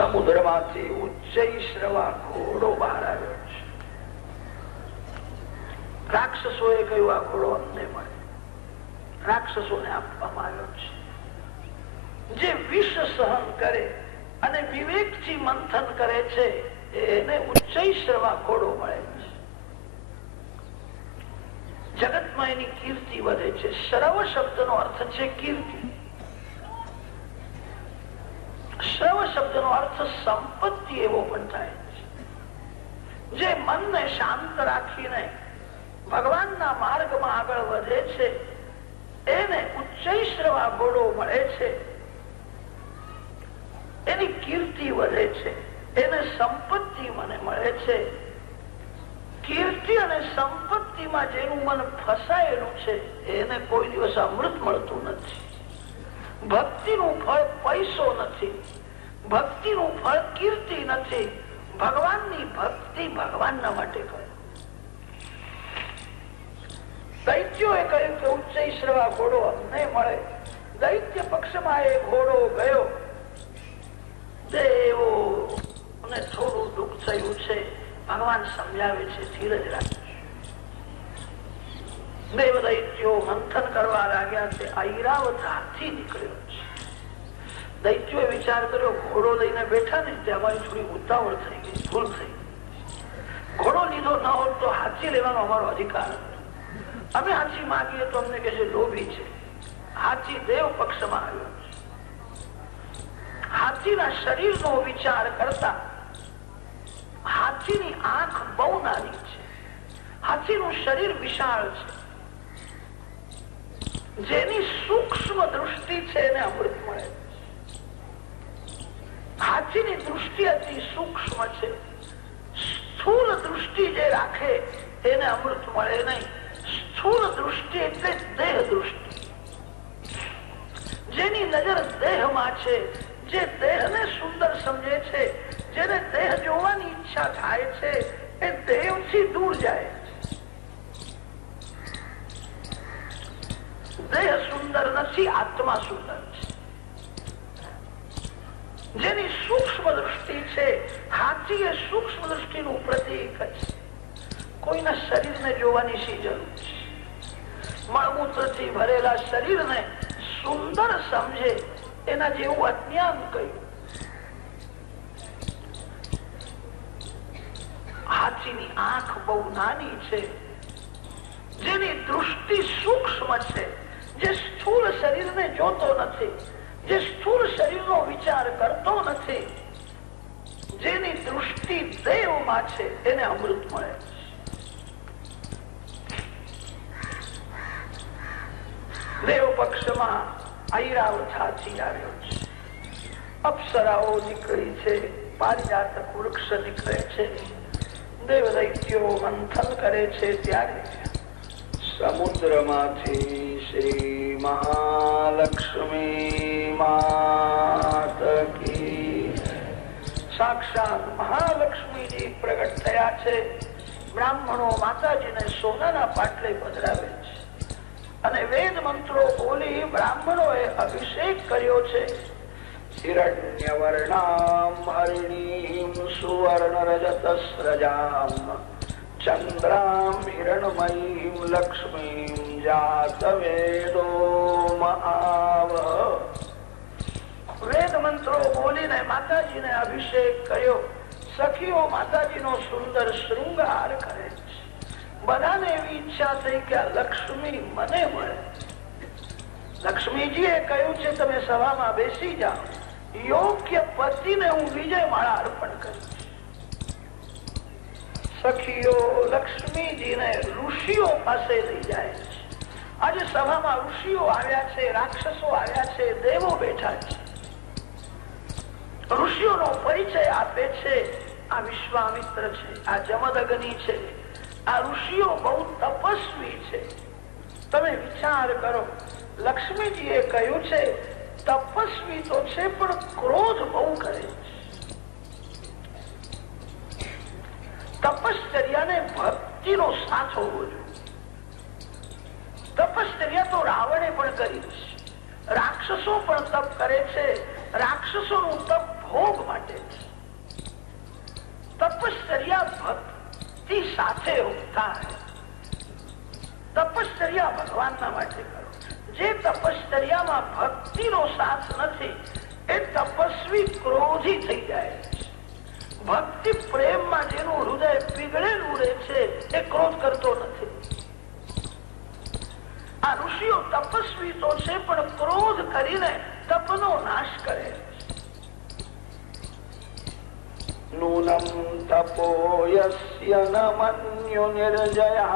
સમુદ્રમાંથી ઉચ્ચૈશ્રવા ઘોડો બહાર આવ્યો છે. રાક્ષસોએ કહ્યું આ ઘોડો અમને મળે. રાક્ષસોને આપવામાં આવ્યો છે. જે વિષ સહન કરે અને વિવેકથી મંથન કરે છે એને ઉચ્ચૈશ્રવા ઘોડો મળે છે. જગતમાં એની કીર્તિ વધે છે. શ્રવ શબ્દનો અર્થ છે કીર્તિ. શ્રવ શબ્દનો અર્થ સંપત્તિ એવો પણ થાય છે. જે મનને શાંત રાખીને ભગવાનના માર્ગમાં આગળ વધે છે એને ઉચ્ચૈશ્રવા ઘોડો મળે છે. એની કીર્તિ વધે છે. એને સંપત્તિ મને મળે છે. કીર્તિ અને સંપત્તિમાં જેનું મન ફસાયેલું છે એને કોઈ દિવસ અમૃત મળતું નથી. ભક્તિનું ફળ પૈસો નથી. ભક્તિનું ફળ કીર્તિ નથી. ભગવાનની ભક્તિ ભગવાનના માટે કરે. દૈત્યોએ કહ્યું કે ઉચ્ચૈશ્રવા ઘોડો અમને મળે. દૈત્ય પક્ષમાં એ ઘોડો ગયો. દેવો ને થોડું દુઃખ થયું છે. ભગવાન સમજાવે છે ધીરજ રાખજો. દેવ દૈત્યો મંથન કરવા લાગ્યા છે. ઐરાવત હાથી નીકળ્યો છે. દૈત્યોએ વિચાર કર્યો ઘોડો લઈને બેઠા ને તે અમારી થોડી ઉતાવળ થઈ ગઈ, ભૂલ થઈ. ઘોડો લીધો ન હોત તો હાથી લેવાનો અમારો અધિકાર હતો. અમે હાથી માંગીએ તો અમને કહે છે લોભી છે. હાથી દેવ પક્ષમાં આવ્યો છે. હાથીના શરીરનો વિચાર કરતા હાથીની આંખ બહુ નાની છે. હાથીનું શરીર વિશાળ છે. જેની સૂક્ષ્મ દૃષ્ટિ છે એને અમૃત મળે. હાથીની દૃષ્ટિ અતિ સૂક્ષ્મ છે. સ્થૂળ દૃષ્ટિ જે રાખે એને અમૃત મળે નહીં. સ્થૂળ દૃષ્ટિ એટલે દેહ દૃષ્ટિ. જેની નજર દેહમાં છે, જે દેહને સુંદર સમજે છે, જેને દેહ જોવાની ઈચ્છા થાય છે એ દેહથી દૂર જાય. દેહ સુંદર નથી, આત્મા સુંદર છે. જેની સૂક્ષ્મ દૃષ્ટિ છે, હાથી એ સૂક્ષ્મ દૃષ્ટિનું પ્રતીક છે. કોઈના શરીરને જોવાની શી જરૂર છે? મળમૂત્રથી ભરેલા શરીરને સુંદર સમજે એના જેવું અજ્ઞાન કહ્યું. હાથીની આંખ બહુ નાની છે. જેની દૃષ્ટિ સૂક્ષ્મ છે, જે સ્થૂળ શરીરને જોતો નથી, જે સ્થૂળ શરીરનો વિચાર કરતો નથી, જેની દૃષ્ટિ દેવમાં છે એને અમૃત મળે. દેવ પક્ષમાં ઐરાવત હાથી આવ્યો છે. અપ્સરાઓ નીકળી છે. પારિજાતક વૃક્ષ નીકળે છે. દેવ દૈત્યો મંથન કરે છે. ત્યારે સમુદ્રમાંથી શ્રી મહાલક્ષ્મી માત કી સાક્ષાત મહાલક્ષ્મીજી પ્રગટ થયા છે. બ્રાહ્મણો માતાજીને સોનાના પાટલે પધરાવે છે અને વેદ મંત્રો બોલી બ્રાહ્મણોએ અભિષેક કર્યો છે. હિરણ્યવર્ણામ હરિણીમ સુવર્ણ રજતસ્રજામ ચંદ્રામ હિરણમયીમ લક્ષ્મીમ જાતવેદો મહાવ. વેદ મંત્રો બોલીને માતાજીને અભિષેક કર્યો. સખીઓ માતાજીનો સુંદર શૃંગાર કરે છે. બધાને એવી ઈચ્છા થઈ કે આ લક્ષ્મી મને મળે. લક્ષ્મીજીએ કહ્યું છે તમે સભામાં બેસી જાઓ. યોગ્ય પતિને હું વિજય માળા અર્પણ કરીશ. સખીઓ લક્ષ્મીજીને ઋષિઓ પાસે લઈ જાય છે. આજે સભામાં ઋષિઓ આવ્યા છે, રાક્ષસો આવ્યા છે, દેવો બેઠા છે. ઋષિઓનો પરિચય આપે છે. આ વિશ્વામિત્ર છે, આ જમદગ્નિ છે. આ ઋષિઓ બહુ તપસ્વી છે. તમે વિચાર કરો, લક્ષ્મીજીએ કહ્યું છે તપસ્વી તો છે પણ ક્રોધ બહુ કરે છે. તપશ્ચર્યાને ભક્તિનો સાથ હોવો જોઈએ. તપશ્ચર્યા તો રાવણે પણ કરી છે. રાક્ષસો પણ તપ કરે છે. રાક્ષસોનું તપ ભોગ માટે છે. તપશ્ચર્યા ભક્તિ સાથે થાય. તપશ્ચર્યા ભગવાનના માટે કરો. જે તપશ્ચર્યામાં ભક્તિનો સાથ નથી એ તપસ્વી ક્રોધી થઈ જાય. ભક્તિ પ્રેમમાં જેનું હૃદય પીગળેલું રહે છે એ ક્રોધ કરતો નથી. આ ઋષિઓ તપસ્વી તો છે પણ ક્રોધ કરીને તપનો નાશ કરે. નૂનમ તપો યસ્ય ન મન્યો નિર્જયઃ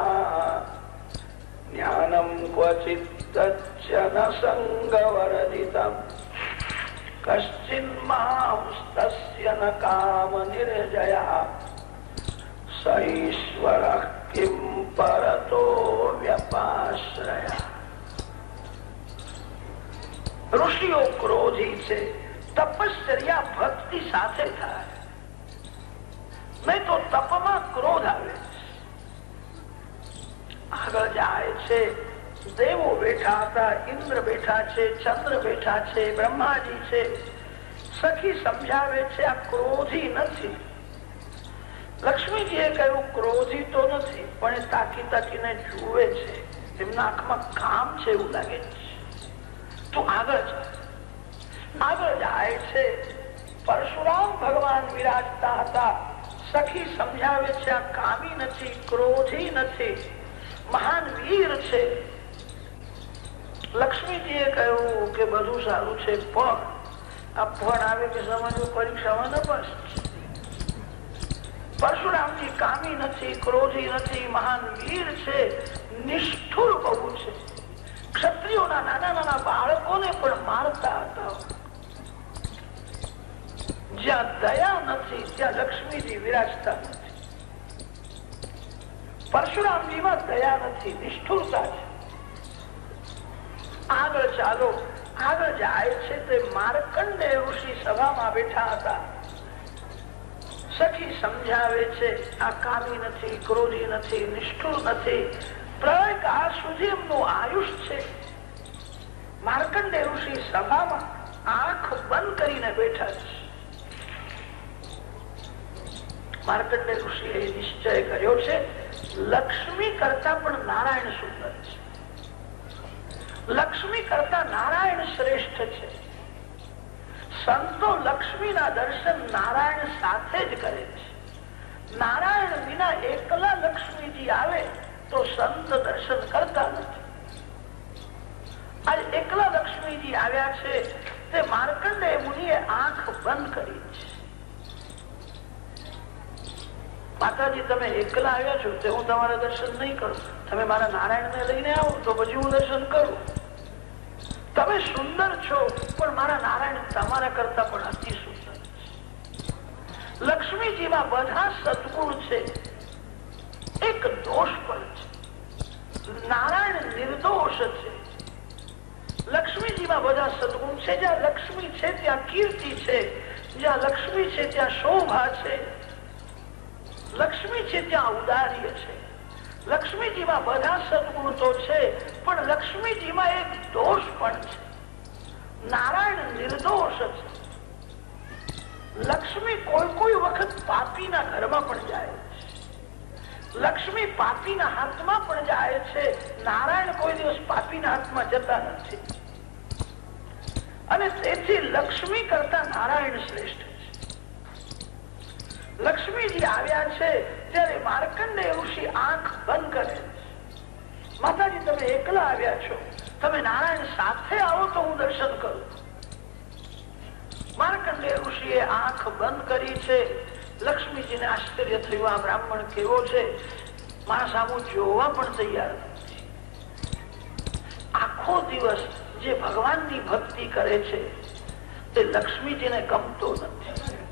જ્ઞાનમ ક્વચિત તચ્ચ ન સંગવર્જિતમ કશ્ચિન માંસ્તસ્ય ન કામ નિર્જયઃ સ ઈશ્વરઃ કિમ પરતો વ્યપાશ્રયઃ. ઋષિઓ ક્રોધી છે. તપશ્ચર્યા ભક્તિ સાથે થાય, નહીં તો તપમાં ક્રોધ આવે. આગળ જાય છે. દેવો બેઠા હતા, ઇન્દ્ર બેઠા છે, ચંદ્ર બેઠા છે, બ્રહ્માજી છે. સખી સમજાવે છે આ ક્રોધી નથી. લક્ષ્મીજીએ કહ્યું ક્રોધી તો નથી, પણ એ તાકી તાકીને જુએ છે. એમના આંખમાં કામ છે એવું લાગે છે. તું આગળ જા. આગળ જાય છે. પરશુરામ ભગવાન વિરાજતા હતા. સખી સમજાવે છે આ કામી નથી, ક્રોધી નથી, મહાન વીર છે. લક્ષ્મીજીએ કહ્યું કે બધું સારું છે, પણ આ પણ આવે કે સમજવું પરીક્ષામાં ન બસ. પરશુરામજી કામી નથી, ક્રોધી નથી, મહાન વીર છે, નિષ્ઠુર બહુ છે. ક્ષત્રિયોના નાના નાના બાળકોને પણ મારતા હતા. જ્યાં દયા નથી ત્યાં લક્ષ્મીજી વિરાજતા નથી. પરશુરામજીમાં દયા નથી, નિષ્ઠુરતા છે. આગળ ચાલો. આગળ જાય છે તે માર્કંડેય ઋષિ સભામાં બેઠા હતા. સખી સમજાવે છે આ કામી નથી, ક્રોધી નથી, નિષ્ઠુર નથી. પ્રલય કાળ સુધી એમનું આયુષ છે. માર્કંડેય ઋષિ સભામાં આંખ બંધ કરીને બેઠા છે. માર્કંડેય ઋષિએ નિશ્ચય કર્યો છે લક્ષ્મી કરતા પણ નારાયણ સુંદર છે. લક્ષ્મી કરતા નારાયણ શ્રેષ્ઠ છે. સંતો લક્ષ્મીના દર્શન નારાયણ સાથે જ કરે છે. નારાયણ વિના એકલા લક્ષ્મીજી આવે તો સંત દર્શન કરતા નથી. આજે એકલા લક્ષ્મીજી આવ્યા છે તે માર્કંડેય મુનિએ આંખ બંધ કરી છે. માતાજી તમે એકલા આવ્યા છો તે હું તમારા દર્શન નહીં કરું. તમે મારા નારાયણને લઈને આવો તો પછી હું દર્શન કરું. તમે સુંદર છો પણ મારા નારાયણ તમારા કરતા પણ અતિ સુંદર છે. લક્ષ્મીજીમાં બધા સદગુણ છે, એક દોષ પણ છે. નારાયણ નિર્દોષ છે. લક્ષ્મીજીમાં બધા સદગુણ છે. જ્યાં લક્ષ્મી છે ત્યાં કીર્તિ છે. જ્યાં લક્ષ્મી છે ત્યાં શોભા છે. લક્ષ્મી છે ત્યાં ઉદાર્ય છે. લક્ષ્મીજીમાં બધા સદગુણ તો છે, પણ લક્ષ્મીજીમાં એક દોષ પણ છે. નારાયણ નિર્દોષ છે. લક્ષ્મી કોઈ વખત પાપીના ઘરમાં પણ જાય છે. લક્ષ્મી પાપીના હાથમાં પણ જાય છે. નારાયણ કોઈ દિવસ પાપીના હાથમાં જતા નથી. અને તેથી લક્ષ્મી કરતા નારાયણ શ્રેષ્ઠ છે. લક્ષ્મીજી આવ્યા છે ત્યારે માર્કંડેય ઋષિ આંખ બંધ કરે. માતાજી તમે એકલા આવ્યા છો, તમે નારાયણ સાથે આવો તો હું દર્શન કરું. માર્કંડેય ઋષિએ આંખ બંધ કરી છે. લક્ષ્મીજીને આશ્ચર્ય થયું આ બ્રાહ્મણ કેવો છે, મારા સામું જોવા પણ તૈયાર નથી. આખો દિવસ જે ભગવાનની ભક્તિ કરે છે તે લક્ષ્મીજીને ગમતો નથી.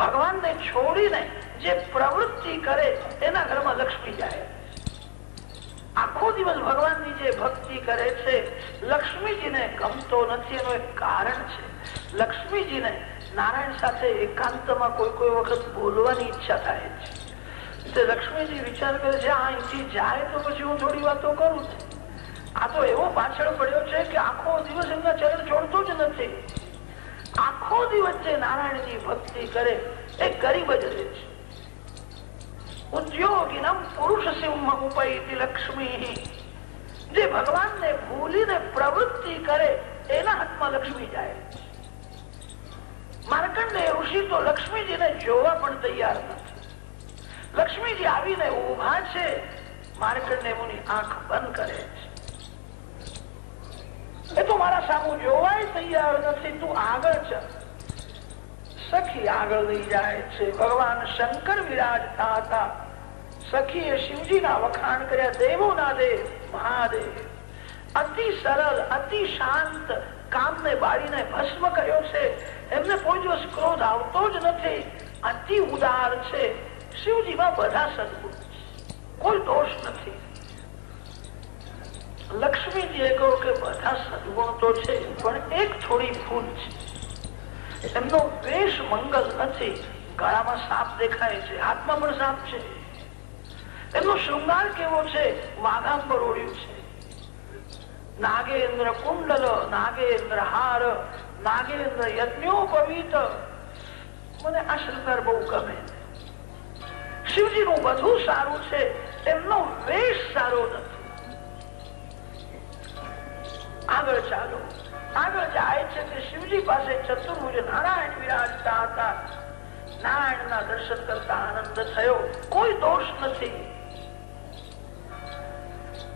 ભગવાનને છોડીને જે પ્રવૃત્તિ કરે એના ઘરમાં લક્ષ્મી જાય. આખો દિવસ ભગવાનની જે ભક્તિ કરે છે લક્ષ્મીજીને ગમતો નથી. એનું એક કારણ છે. લક્ષ્મીજીને નારાયણ સાથે એકાંતમાં કોઈ વખત બોલવાની ઈચ્છા થાય છે. તે લક્ષ્મીજી વિચાર કરે છે અહીંથી જાય તો પછી હું થોડી વાતો કરું. આ તો એવો પાછળ પડ્યો છે કે આખો દિવસ એમના ચરણ છોડતો જ નથી. આખો દિવસ જે નારાયણની ભક્તિ કરે એ ગરીબ જ રહે છે. ઉદ્યોગિનમ પુરુષ સિંહ ઉપૈતિ લક્ષ્મી, જે ભગવાનને ભૂલીને પ્રવૃત્તિ કરે એના હાથમાં લક્ષ્મી જાય. માર્કંડેય ઋષિ તો લક્ષ્મીજીને જોવા પણ તૈયાર નથી. લક્ષ્મીજી આવીને ઉભા છે, માર્કંડેય મુનિ આંખ બંધ કરે છે. એ તો મારા સામું જોવાય તૈયાર નથી, તું આગળ ચાલ. સખી આગળ લઈ જાય છે. ભગવાન શંકર વિરાજતા હતા. સખીએ શિવજીના વખાણ કર્યા. દેવોના દેવ મહાદેવ, અતિ સરળ, અતિ શાંત, કામને બાળીને ભસ્મ કર્યો છે. એમને કોઈ દિવસ ક્રોધ આવતો જ નથી. અતિ ઉદાર છે. શિવજીમાં બધા સદગુણ છે, કોઈ દોષ નથી. લક્ષ્મીજીએ કહ્યું કે બધા સદગુણ તો છે, પણ એક થોડી ભૂલ છે. એમનો વેશ મંગલ નથી. ગળામાં સાપ દેખાય છે, હાથમાં પણ સાપ છે. એમનો શૃંગાર કેવો છે? વાઘાંબર ઓળ્યું છે. નાગેન્દ્ર કુંડલ, નાગેન્દ્ર હાર, નાગેન્દ્ર યજ્ઞોપવીત. મને આ શૃંગાર બહુ ગમે. શિવજીનું બધું સારું છે, એમનો વેશ સારો નથી. આગળ ચાલો. આગળ જાય છે કે શિવજી પાસે ચતુર્ભુજ નારાયણ વિરાજતા હતા. નારાયણના દર્શન કરતા આનંદ થયો, કોઈ દોષ નથી.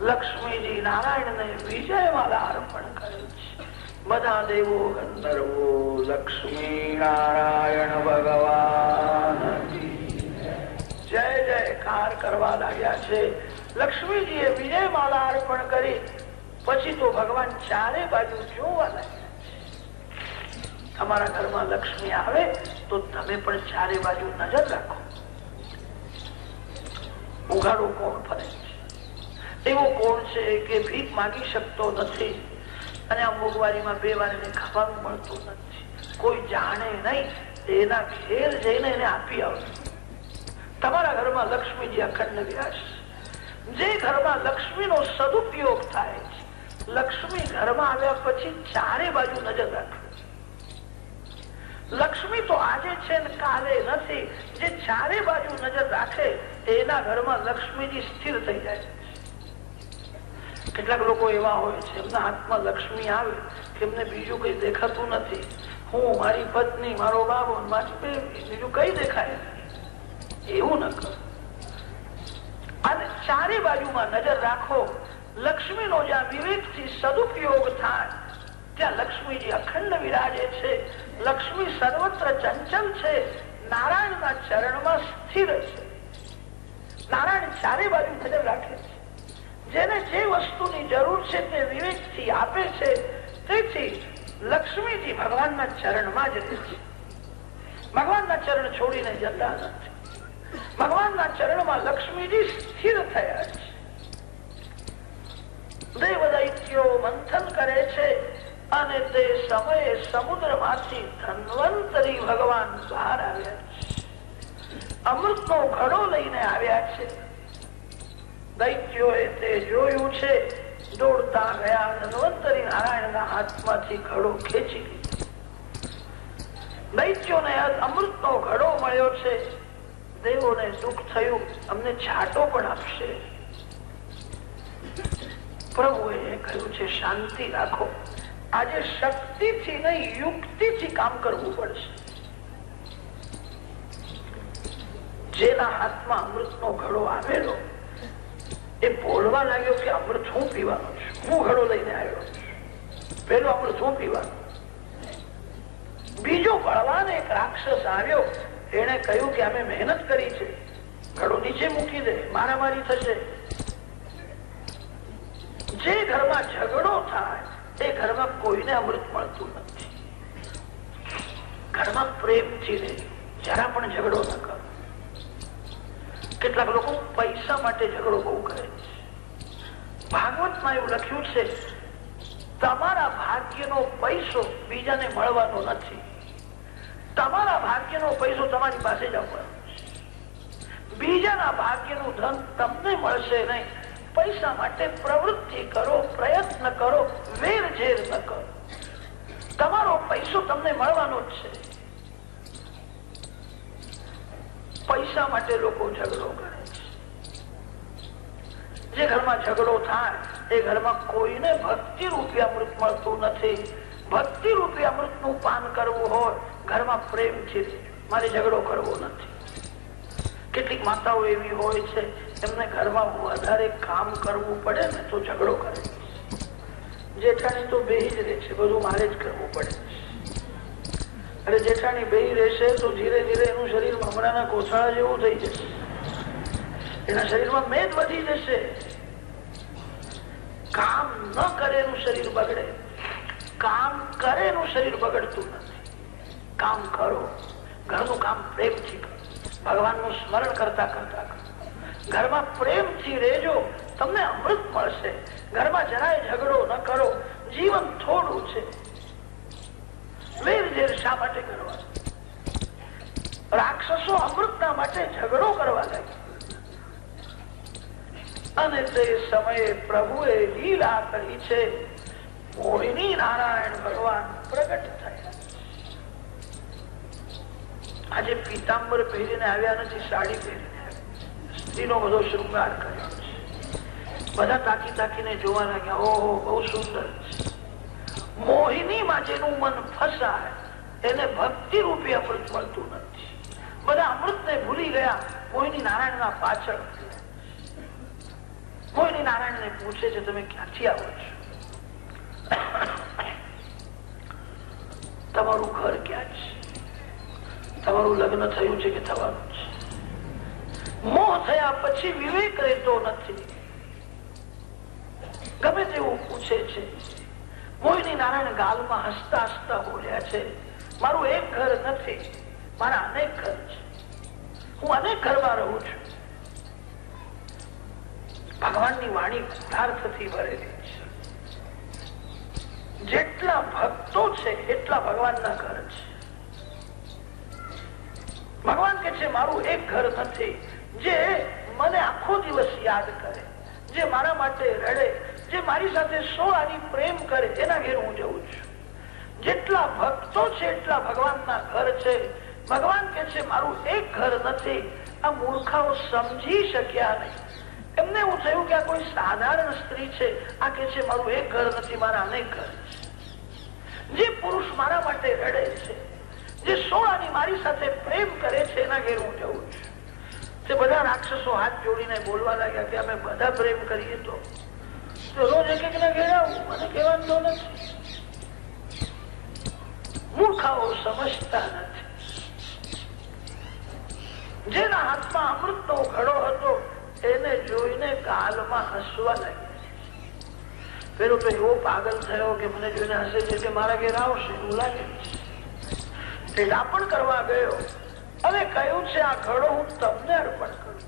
લક્ષ્મીજી નારાયણને વિજયમાલા અર્પણ કરે છે. બધા દેવો ગંધર્વો લક્ષ્મી નારાયણ ભગવાન જય જયકાર કરવા લાગ્યા છે. લક્ષ્મીજીએ વિજયમાલા અર્પણ કરી. પછી તો ભગવાન ચારે બાજુ જોવા લાગ્યા. તમારા ઘરમાં લક્ષ્મી આવે તો તમે પણ ચારે બાજુ નજર રાખો. ઉઘાડો કોણ ફરે છે? એવો કોણ છે કે ભીખ માંગી શકતો નથી અને આ મોંઘવારીમાં 2 વાર એને ખાવાનું મળતું નથી? કોઈ જાણે નહીં, એના ઘેર જઈને એને આપી આવશે. તમારા ઘરમાં લક્ષ્મીજી અખંડ વિરાજ. જે ઘરમાં લક્ષ્મીનો સદુપયોગ થાય છે, લક્ષ્મી ઘરમાં આવ્યા પછી ચારે બાજુ નજર રાખે. લક્ષ્મી તો આજે છે ને કાલે નથી. જે ચારે બાજુ નજર રાખે એના ઘરમાં લક્ષ્મીજી સ્થિર થઈ જાય. કેટલાક લોકો એવા હોય છે, એમના હાથમાં લક્ષ્મી આવે કે એમને બીજું કઈ દેખાતું નથી. હું, મારી પત્ની, મારો બાબો, મારી બેબી, બીજું કઈ દેખાય. એવું ન કરો. અને ચારે બાજુમાં નજર રાખો. લક્ષ્મીનો જ્યાં વિવેકથી સદુપયોગ થાય ત્યાં લક્ષ્મીજી અખંડ વિરાજે છે. લક્ષ્મી સર્વત્ર ચંચલ છે, નારાયણના ચરણમાં સ્થિર છે. નારાયણ ચારે બાજુ નજર રાખે છે. જેને જે વસ્તુની જરૂર છે તે વિવેકથી આપે છે. તેથી લક્ષ્મીજી ભગવાનના ચરણમાં જ રહે છે. ભગવાનના ચરણ છોડીને જતા નથી. ભગવાનના ચરણમાં લક્ષ્મીજી સ્થિર થયા છે. દેવ દૈત્યો મંથન કરે છે અને તે સમયે સમુદ્રમાંથી ધન્વંતરી ભગવાન બહાર આવ્યા છે. અમૃતનો ઘડો લઈને આવ્યા છે. દૈત્યોએ તે જોયું છે. દોડતા ગયા. ધન્વંતરી નારાયણના હાથમાંથી ઘડો ખેંચી લીધો. દૈત્યોને અમૃતનો ઘડો મળ્યો છે. દેવોને દુઃખ થયું, અમને છાંટો પણ આપશે. પ્રભુએ કહ્યું છે શાંતિ રાખો. આજે શક્તિથી નહીં, યુક્તિથી કામ કરવું પડશે. જેના હાથમાં અમૃતનો ઘડો આવેલો એ બોલવા લાગ્યો કે અમૃત હું પીવાનો છું, હું ઘડો લઈને આવ્યો છું. પેલો અમૃત હું પીવાનો. બીજો બળવાન એક રાક્ષસ આવ્યો. એને કહ્યું કે અમે મહેનત કરી છે, ઘડો નીચે મૂકી દે, મારામારી થશે. જે ઘરમાં ઝઘડો થાય એ ઘરમાં કોઈને અમૃત મળતું નથી. ઘરમાં પ્રેમથી રહે, જરા પણ ઝઘડો ન કરો. કેટલાક લોકો પૈસા માટે ઝઘડો બહુ કરે છે. ભાગવતમાં એવું લખ્યું છે, તમારા ભાગ્યનો પૈસો બીજાને મળવાનો નથી. તમારા ભાગ્યનો પૈસો તમારી પાસે જ આવવાનો છે. બીજાના ભાગ્યનું ધન તમને મળશે નહીં. પૈસા માટે પ્રવૃત્તિ કરો, પ્રયત્ન કરો, વેર ઝેર ન કરો. તમારો પૈસો રાક્ષસો તમને મળવાનો જ છે. પૈસા માટે લોકો ઝઘડો કરે છે. જે ઘરમાં ઝઘડો થાય એ ઘરમાં કોઈને ભક્તિ રૂપી અમૃત મળતું નથી. ભક્તિ રૂપી અમૃત નું પાન કરવું હોય ઘરમાં પ્રેમથી, મારે ઝઘડો કરવો નથી. કેટલીક માતાઓ એવી હોય છે એમને ઘરમાં વધારે કામ કરવું પડે ને તો ઝઘડો કરે. જેઠાણી તો બેહી જ રહે છે, બધું મારે જ કરવું પડે. અરે જેઠાણી બેહી રહેશે તો ધીરે ધીરે એનું શરીર મમરાના કોથળા જેવું થઈ જશે, એના શરીરમાં મેદ વધી જશે. કામ ન કરે એનું શરીર બગડે, કામ કરે એનું શરીર બગડતું નથી. કામ કરો, ઘરનું કામ પ્રેમથી કરો, ભગવાનનું સ્મરણ કરતા કરતા કરો. ઘરમાં પ્રેમથી રહેજો, તમને અમૃત મળશે. ઘરમાં જરાય ઝઘડો ન કરો. જીવન થોડું છે, વેર ઝેર શા માટે કરવા? રાક્ષસો અમૃતના માટે ઝઘડો કરવા લાગ્યા. અને તે સમયે પ્રભુએ લીલા કરી છે. મોહિની નારાયણ ભગવાન પ્રગટ થયા. આજે પીતાંબર પહેરીને આવ્યા નથી, સાડી પહેરીને આવ્યા. સ્ત્રીનો બધો શૃંગાર કર્યો છે. બધા તાકી તાકીને જોવા લાગ્યા, ઓહો બહુ સુંદર છે. મોહિનીમાં જેનું મન ફસાય એને ભક્તિ રૂપી અમૃત મળતું નથી. બધા અમૃતને ભૂલી ગયા, મોહિની નારાયણના પાછળ. મોહિની નારાયણને પૂછે છે, તમે ક્યાંથી આવો છો? તમારું ઘર ક્યાં છે? તમારું લગ્ન થયું છે કે થવાનું છે? મોહ થયા પછી વિવેક રહેતો નથી. ગમે તેવું પૂછે છે. મોહિની નારાયણ ગાલમાં હસતા હસતા બોલ્યા છે, મારું એક ઘર નથી, મારા અનેક ઘર છે. હું અનેક ઘરમાં રહું છું. ભગવાનની વાણી પદાર્થથી ભરેલી છે. જેટલા ભક્તો છે એટલા ભગવાનના ઘર છે. ભગવાન કે છે મારું એક ઘર નથી. જે મને આખો દિવસ યાદ કરે, જે મારા માટે રડે, જે મારી સાથે સોળાની પ્રેમ કરે, એના ઘેર હું જઉં છું. જેટલા ભક્તો છે એટલા ભગવાનના ઘર છે. ભગવાન કે છે મારું એક ઘર નથી. આ મૂર્ખાઓ સમજી શક્યા નહીં. એમને એવું થયું કે આ કોઈ સાધારણ સ્ત્રી છે. આ કે છે મારું એક ઘર નથી, મારા અનેક ઘર છે. જે પુરુષ મારા માટે રડે છે, જે સોળાની મારી સાથે પ્રેમ કરે છે, એના ઘેર હું જઉં છું. તે બધા રાક્ષસો હાથ જોડીને બોલવા લાગ્યા કે અમે બધા પ્રેમ કરીએ તો રોજ એક એક ના ઘેર આવું, મને કહેવાનું તો નથી. મૂર્ખાઓ સમજતા નથી. જેના હાથમાં અમૃતનો ઘડો હતો એને જોઈને ગાલમાં હસવા લાગ્યા. પેલો તો એવો પાગલ થયો કે મને જોઈને હસે છે કે મારા ઘેર આવશે એવું લાગે. તે દાપણ કરવા ગયો અને કહ્યું છે આ ઘડો હું તમને અર્પણ કરું.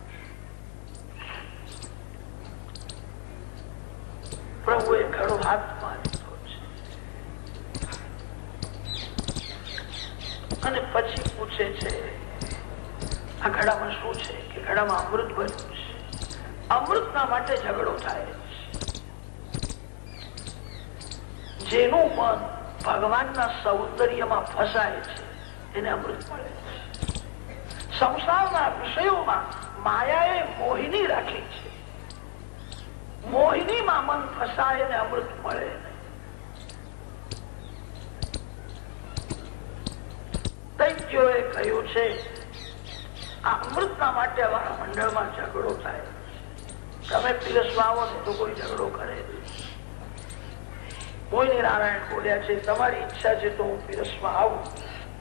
પ્રભુએ ઘડો હાથમાં લીધો છે અને પછી પૂછે છે આ ઘડામાં શું છે? કે ઘડામાં અમૃત ભર્યું છે. અમૃતના માટે ઝઘડો થાય છે. જેનું મન ભગવાનના સૌંદર્યમાં ફસાય છે એને અમૃત મળે છે. સંસારના વિષયોમાં માયાએ મોહિની રાખી છે. મોહિનીમાં મન ફસાય અને અમૃત મળે. દૈત્યોએ કહ્યું છે આ અમૃતના માટે અમારા મંડળમાં ઝઘડો થાય. તમે પીરસવા આવો ને તો કોઈ ઝઘડો કરે. મોહિની નારાયણ બોલ્યા છે તમારી ઈચ્છા છે તો હું પીરસવા આવું,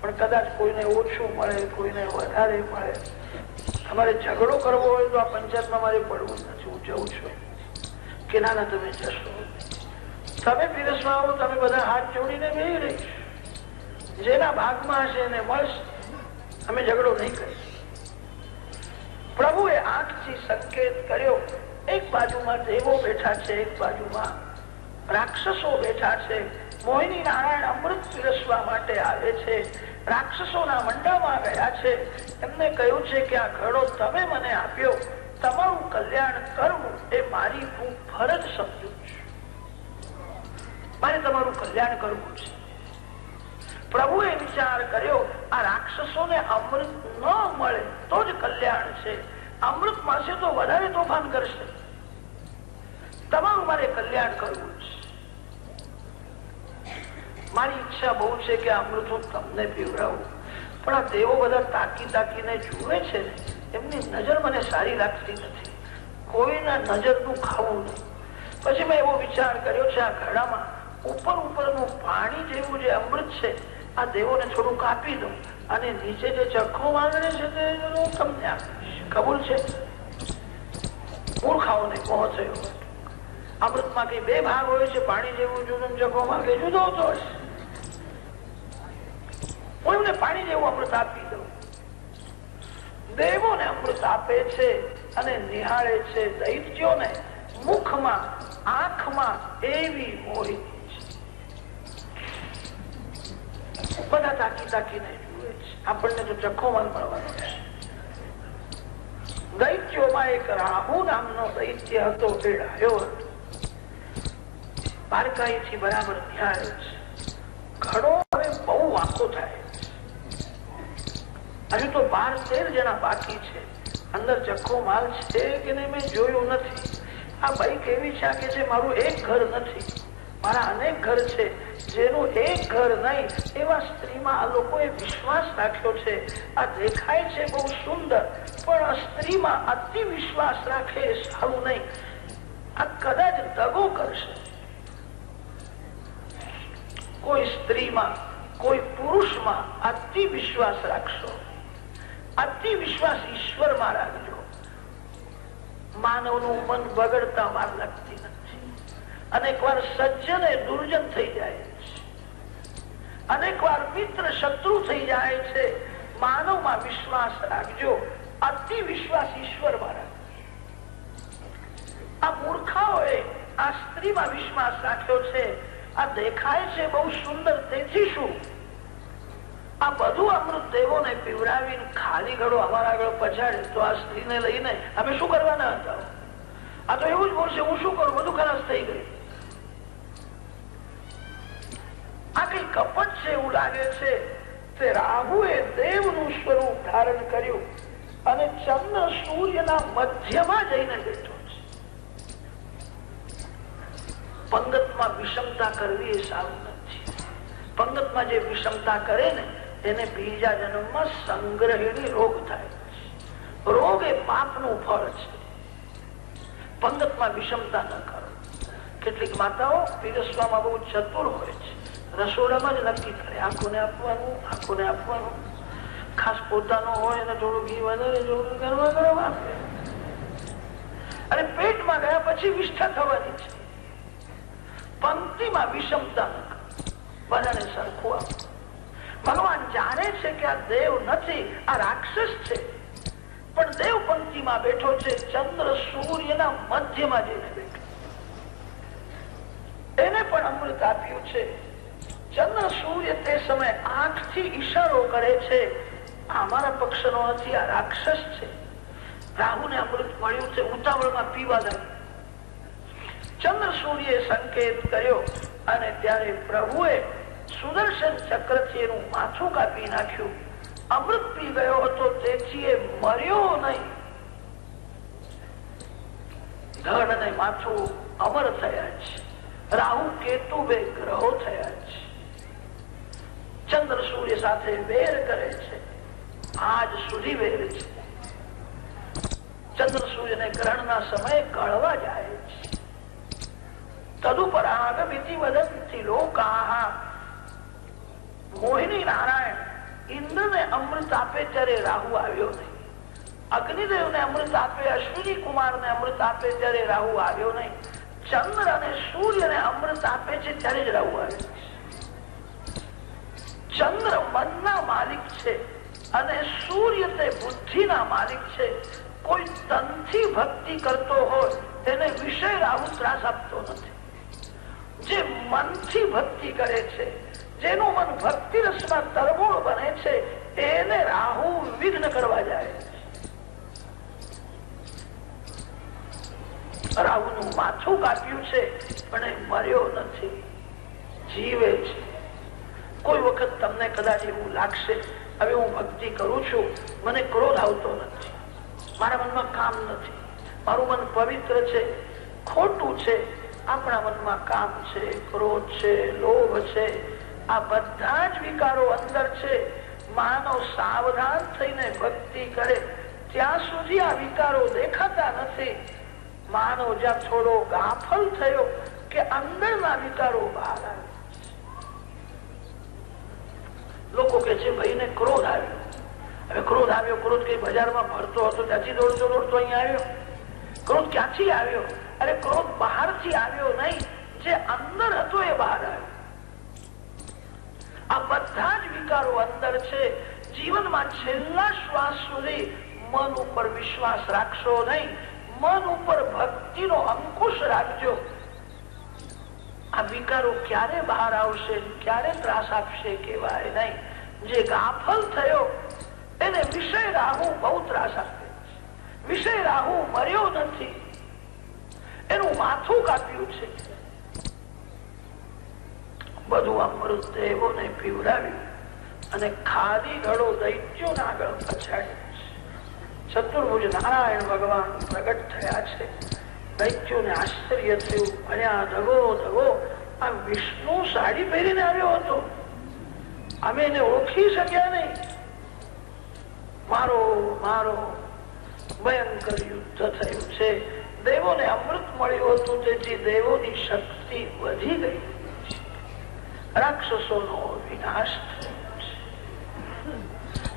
પણ કદાચ કોઈને ઓછું મળે, કોઈને વધારે મળે. તમારે ઝઘડો કરવો હોય તો આ પંચાયતમાં મારે પડવું નથી, હું જઉં છું. કે ના ના તમે જશો, તમે પીરસવા આવો, તમે બધા હાથ જોડીને બેહી રહીશ. જેના ભાગમાં હશે એને મળશે, અમે ઝઘડો નહીં કરીએ. પ્રભુએ આંખથી સંકેત કર્યો. એક બાજુમાં દેવો બેઠા છે, એક બાજુમાં રાક્ષસો બેઠા છે. મોહિની નારાયણ અમૃત પીરસવા માટે આવે છે. રાક્ષસોના મંડળમાં ગયા છે. એમને કહ્યું છે કે આ ઘડો તમે મને આપ્યો, તમારું કલ્યાણ કરવું એ મારી હું ફરજ સમજુ છું. મારે તમારું કલ્યાણ કરવું છે. પ્રભુએ વિચાર કર્યો આ રાક્ષસોને અમૃત ન મળે તો જ કલ્યાણ છે. અમૃત મળશે તો વધારે તોફાન કરશે. તમારું મારે કલ્યાણ કરવું છે. મારી ઈચ્છા બહુ છે કે અમૃત હું તમને પીવડાવું, પણ આ દેવો બધા તાકી તાકીને જુએ છે ને, એમની નજર મને સારી લાગતી નથી. કોઈના નજરનું ખાવું નહીં. પછી મેં એવો વિચાર કર્યો છે, આ ઘડામાં ઉપરનું પાણી જેવું જે અમૃત છે આ દેવોને થોડું કાપી દઉં અને નીચે જે ચખ્ખો માંગણે છે તે હું તમને આપીશ. કબૂલ છે? મૂર્ખાઓને મોહ થયો. અમૃતમાં કઈ બે ભાગ હોય છે, પાણી જેવું જુદું, ચખ્ખો માંગે જુદો હોતો હશે. હું એમને પાણી જેવું અમૃત આપી દઉં. દેવોને અમૃત આપે છે અને નિહાળે છે. દૈત્યોને મુખમાં આંખમાં એવી મોહિની છે, બધા તાકી તાકીને જુએ છે. આપણને તો ચખ્ખોમાં મળવાનો છે. દૈત્યોમાં એક રાહુ નામનો દૈત્ય હતો, તે ડાયો હતો. બારકાઈથી બરાબર નિહાળે છે. ઘડો હવે બહુ વાંકો થાય. હજુ તો 12-13 જણા બાકી છે. અંદર ચખ્ખો માલ છે કે નહીં મેં જોયું નથી. આ બાઈ કેવી છે કે છે મારું એક ઘર નથી, મારા અનેક ઘર છે. જેનું એક ઘર નહીં એવા સ્ત્રીમાં આ લોકોએ વિશ્વાસ રાખ્યો છે. આ દેખાય છે બહુ સુંદર, પણ આ સ્ત્રીમાં અતિ વિશ્વાસ રાખે એ સારું નહીં. આ કદાચ દગો કરશે. કોઈ સ્ત્રીમાં કોઈ પુરુષમાં અતિ વિશ્વાસ રાખશો. અતિ વિશ્વાસ ઈશ્વરમાં રાખજો. માનવનું મન બગડતા વાર લાગતી નથી. અનેક વાર સજ્જન એ દુર્જન થઈ જાય છે. અનેક વાર મિત્ર શત્રુ થઈ જાય છે. માનવમાં વિશ્વાસ રાખજો. અતિ વિશ્વાસ ઈશ્વરમાં રાખજો. આ મૂર્ખાઓએ આ સ્ત્રીમાં વિશ્વાસ રાખ્યો છે. આ દેખાય છે બહુ સુંદર, તેથી શું આ બધું અમૃત દેવોને પીવડાવીને ખાલી ઘડો અમારા આગળ પછાડે તો આ સ્ત્રીને લઈને અમે શું કરવાના હતા? આ તો એવું જ બોલશે હું શું કરું, બધું ખલાસ થઈ ગયું. આ કઈ કપટ છે એવું લાગે છે. તે રાહુએ દેવનું સ્વરૂપ ધારણ કર્યું અને ચંદ્ર સૂર્યના મધ્યમાં જઈને બેઠો છે. પંગતમાં વિષમતા કરવી એ સારું નથી. પંગતમાં જે વિષમતા કરે ને એને બીજા જન્મમાં સંગ્રહિણી રોગ થાય છે. રોગ એ પાપનું ફળ છે. પંગતમાં વિષમતા ન કરો. કેટલીક માતાઓ પીરસવામાં બહુ ચતુર હોય છે. રસોડામાં જ નક્કી કરે આંખોને આપવાનું, આંખોને આપવાનું. ખાસ પોતાનો હોય અને થોડું ઘી વધારે થોડું ગરમા ગરમ આપે અને પેટમાં ગયા પછી વિષ્ઠા થવાની છે. પંક્તિમાં વિષમતા ન કરો. બધાને સરખું આપો. ભગવાન જાણે છે કે આ દેવ નથી, આ રાક્ષસ છે, પણ દેવ પંક્તિમાં બેઠો છે. ચંદ્ર સૂર્યના મધ્યમાં જઈને બેઠો. એને પણ અમૃત આપ્યું છે. ચંદ્ર સૂર્ય તે સમય આંખથી ઈશારો કરે છે અમારા પક્ષનો નથી, આ રાક્ષસ છે. રાહુને અમૃત મળ્યું છે, ઉતાવળમાં પીવા લાગ્યું. ચંદ્ર સૂર્યે સંકેત કર્યો અને ત્યારે પ્રભુએ સુદર્શન ચક્રથી એનું માથું કાપી નાખ્યું. અમૃત પી ગયો હતો તેથી એ મર્યો નહીં. ધડ અને માથું અમર થયા છે. રાહુ કેતુ બે ગ્રહો થયા છે. ચંદ્ર સૂર્ય સાથે વેર કરે છે. આજ સુધી વેર છે. ચંદ્ર સૂર્યને ગ્રહણના સમયે કળવા જાય છે. તદુપરાગમિતિ વદંતિ લોકાહ. મોહિની નારાયણ ઇન્દ્રને અમૃત આપે ત્યારે રાહુ આવ્યો નહીં. અગ્નિદેવને અમૃત આપે, અશ્વિની કુમારને અમૃત આપે ત્યારે રાહુ આવ્યો નહીં. ચંદ્ર અને સૂર્યને અમૃત આપે છે ત્યારે જ રાહુ આવ્યો. ચંદ્ર મનના માલિક છે અને સૂર્ય તે બુદ્ધિના માલિક છે. કોઈ તનથી ભક્તિ કરતો હોય તેને વિષય રાહુ ત્રાસ આપતો નથી. જે મનથી ભક્તિ કરે છે, જેનું મન ભક્તિ રસમાં તરબોળ બને છે, એને રાહુ વિઘ્ન કરવા જાય. રાહુનું માથું કાપ્યું છે પણ એ મર્યો નથી, જીવે છે. કોઈ વખત તમને કદાચ એવું લાગશે, હવે હું ભક્તિ કરું છું, મને ક્રોધ આવતો નથી, મારા મનમાં કામ નથી, મારું મન પવિત્ર છે. ખોટું છે. આપણા મનમાં કામ છે, ક્રોધ છે, લોભ છે, આ બધા જ વિકારો અંદર છે. માનવ સાવધાન થઈને ભક્તિ કરે ત્યાં સુધી આ વિકારો દેખાતા નથી. માનવ જ્યાં થોડો ગાફલ થયો કે અંદરના વિકારો બહાર આવે. લોકો કે છે ભાઈને ક્રોધ આવ્યો. હવે ક્રોધ આવ્યો, ક્રોધ કઈ બજારમાં ફરતો હતો ત્યાંથી દોડતો દોડતો અહીંયા આવ્યો? ક્રોધ ક્યાંથી આવ્યો? અરે ક્રોધ બહારથી આવ્યો નહીં, જે અંદર હતો એ બહાર આવ્યો. આ બધા જ વિકારો અંદર છે. જીવનમાં છેલ્લા શ્વાસ સુધી મન ઉપર વિશ્વાસ રાખશો નહીં, મન ઉપર ભક્તિનો અંકુશ રાખજો. આ વિકારો ક્યારે બહાર આવશે, ક્યારે ત્રાસ આપશે કહેવાય નહીં. જે ગાફલ થયો એને વિષય રાહુ બહુ ત્રાસ આપે. વિષય રાહુ મર્યો નથી, એનું માથું કાપ્યું છે. બધું અમૃત દેવોને પીવડાવ્યું અને ખાલી ઘડો દૈત્યોના આગળ પછાડ્યો. ચતુર્ભુજ નારાયણ ભગવાન પ્રગટ થયા છે. દૈત્યોને આશ્ચર્ય થયું, ભણ્યા ધગો ધગો આ વિષ્ણુ સાડી પહેરીને આવ્યો હતો, અમે એને ઓળખી શક્યા નહીં. મારો મારો ભયંકર યુદ્ધ થયું છે. દેવોને અમૃત મળ્યું હતું, તેથી દેવોની શક્તિ વધી ગઈ. રાક્ષસોનો વિનાશ થયો છે.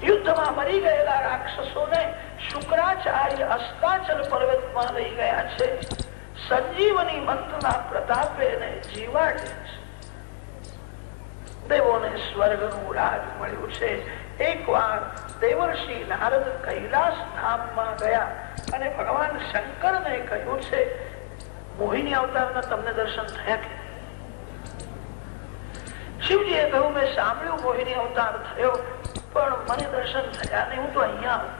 યુદ્ધમાં મરી ગયેલા રાક્ષસોને શુક્રાચાર્ય અસ્તાચલ પર્વતમાં લઈ ગયા છે. સંજીવની મંત્રના પ્રતાપે એને જીવાડે છે. દેવોને સ્વર્ગનું રાજ મળ્યું છે. એકવાર દેવર્ષિ નારદ કૈલાસ ધામમાં ગયા અને ભગવાન શંકરને કહ્યું છે, મોહિની અવતારના તમને દર્શન થયા કે? શિવજીએ કહ્યું, મેં સાંભળ્યું મોહિની અવતાર થયો, પણ મને દર્શન થયા નહીં. હું તો અહીંયા હતો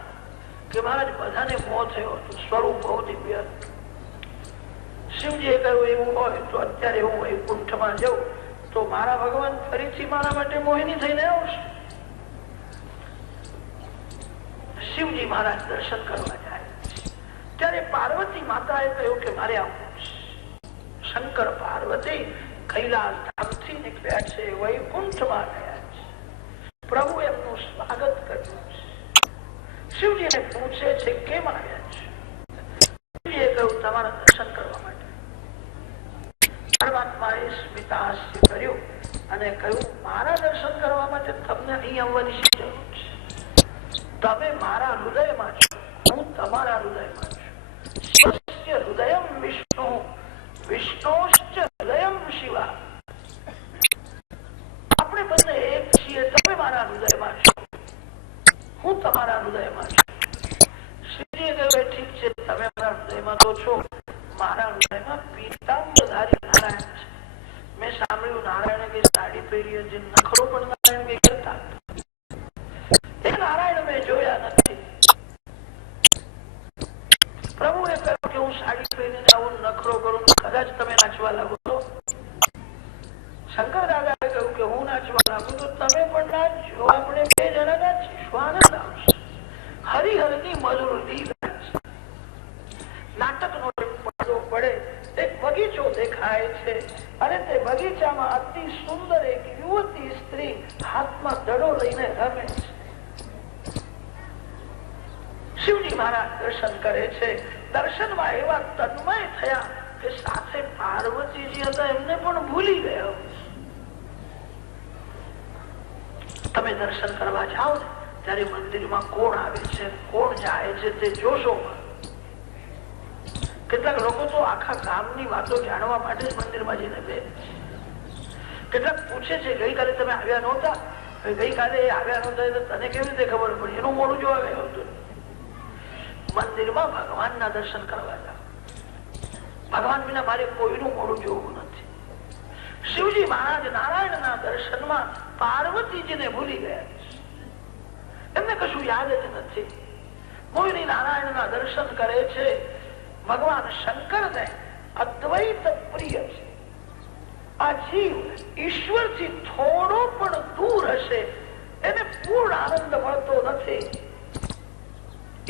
કે મહારાજ બધાને મોહ થયો હતો, સ્વરૂપ બહુ દિવ્ય હતું. શિવજીએ કહ્યું, એવું હોય તો અત્યારે હું વૈકુંઠમાં જાઉં તો મારા ભગવાન ફરીથી મારા માટે મોહિની થઈને આવશે. શિવજી મહારાજ દર્શન કરવા જાય ત્યારે પાર્વતી માતાએ કહ્યું કે મારે આવવું છે. શંકર પાર્વતી કૈલાસ ધામથી નીકળ્યા છે, વૈકુંઠમાં ગયા છે. પ્રભુ એમનું સ્વાગત કર્યું છે. શિવજીને પૂછે છે કેમ આવ્યા છે? શિવજીએ કહ્યું તમારા દર્શન કરવા માટે. પરમાત્માએ સ્મિતાસ્ય કર્યું અને કહ્યું મારા દર્શન કરવા માટે તમને અહીં આવવાની શી જરૂર છે? તમે મારા હૃદયમાં છો, હું તમારા હૃદયમાં છું. સ્વસ્ય હૃદયમ વિષ્ણુ વિષ્ણોશ્ચ હૃદયમ શિવા. આપણે બંને એક છીએ. તમે મારા હૃદયમાં છો, હું તમારા હૃદયમાં છું. શ્રીજીએ કહ્યું ઠીક છે, તમે મારા હૃદયમાં તો છો, મારા હૃદયમાં પીતાંબરધારી નારાયણ છે. મેં સાંભળ્યું નારાયણે કઈ સાડી પહેરી હતી, નખરો પણ નારાયણ કઈ કરતા. એ નારાયણ મેં જોયા નથી. પ્રભુએ કહ્યું કે હું સાડી પહેરીને આવું નખરો કરું, કદાચ તમે નાચવા લાગો તો. શંકર દાદાએ કહ્યું કે હું નાચવા લાગુ તો તમે પણ નાચજો, આપણે બે જણા નાચીશું, આનંદ આવશે. હરિહરની મધુર લીલા છે. નાટકનો પડદો પડે, એક બગીચો દેખાય છે અને તે બગીચામાં અતિ સુંદર એક યુવતી સ્ત્રી હાથમાં દડો લઈને રમે છે. શિવજી મહારાજ દર્શન કરે છે. દર્શનમાં એવા તન્મય થયા કે સાથે પાર્વતીજી હતા એમને પણ ભૂલી ગયા. તમે દર્શન કરવા જાઓ ને ત્યારે મંદિરમાં કોણ આવે છે, કોણ જાય છે તે જોશો. કેટલાક લોકો તો આખા ગામની વાતો જાણવા માટે જ મંદિરમાં જઈને બે. કેટલાક પૂછે છે ગઈકાલે તમે આવ્યા નહોતા, ગઈકાલે આવ્યા નહોતા તને કેવી રીતે ખબર પડી? એનું મોડું જોવા ગયો હતો. મંદિરમાં ભગવાનના દર્શન કરવા જાવ. ભગવાન વિના મારે કોઈનું મોડું જોવું નથી. શિવજી મહારાજ નારાયણના દર્શનમાં પાર્વતીજીને ભૂલી ગયા છે. એમને કશું યાદ જ નથી. મોહિની નારાયણના દર્શન કરે છે. ભગવાન શંકરને અદ્વૈત પ્રિય છે. આ જીવ ઈશ્વરથી થોડો પણ દૂર હશે એને પૂર્ણ આનંદ મળતો નથી.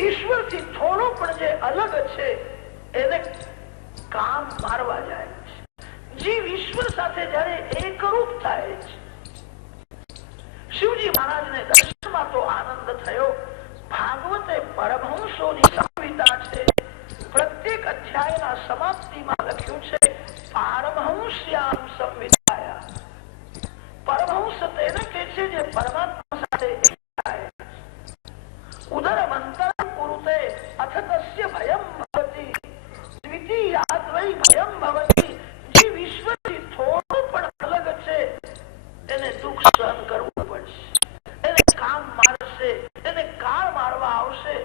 ઈશ્વરથી થોડો પણ જે અલગ છે એને કામ મારવા જાય છે. જીવ ઈશ્વર સાથે જયારે એકરૂપ થાય છે. શિવજી મહારાજને દર્શનમાં તો આનંદ થયો. ભાગવતે પરમહંસોની સંહિતા છે. પ્રત્યેક અધ્યાયના સમાપ્તિમાં લખ્યું છે પારમહંસ્યામ સંવિધાયા. પરમહંસ તેને કહે છે જે પરમાત્મા સાથે એક થાય. ઉદરમંતરમ કુરુતે અથ તસ્ય ભયમ ભવતિ દ્વિતીયાદ વૈ ભયમ ભવતિ. જીવ ઈશ્વરથી થોડું પણ અલગ છે એને દુઃખ સહન કરવું પડશે. એને કામ મારશે, એને કાળ મારવા આવશે.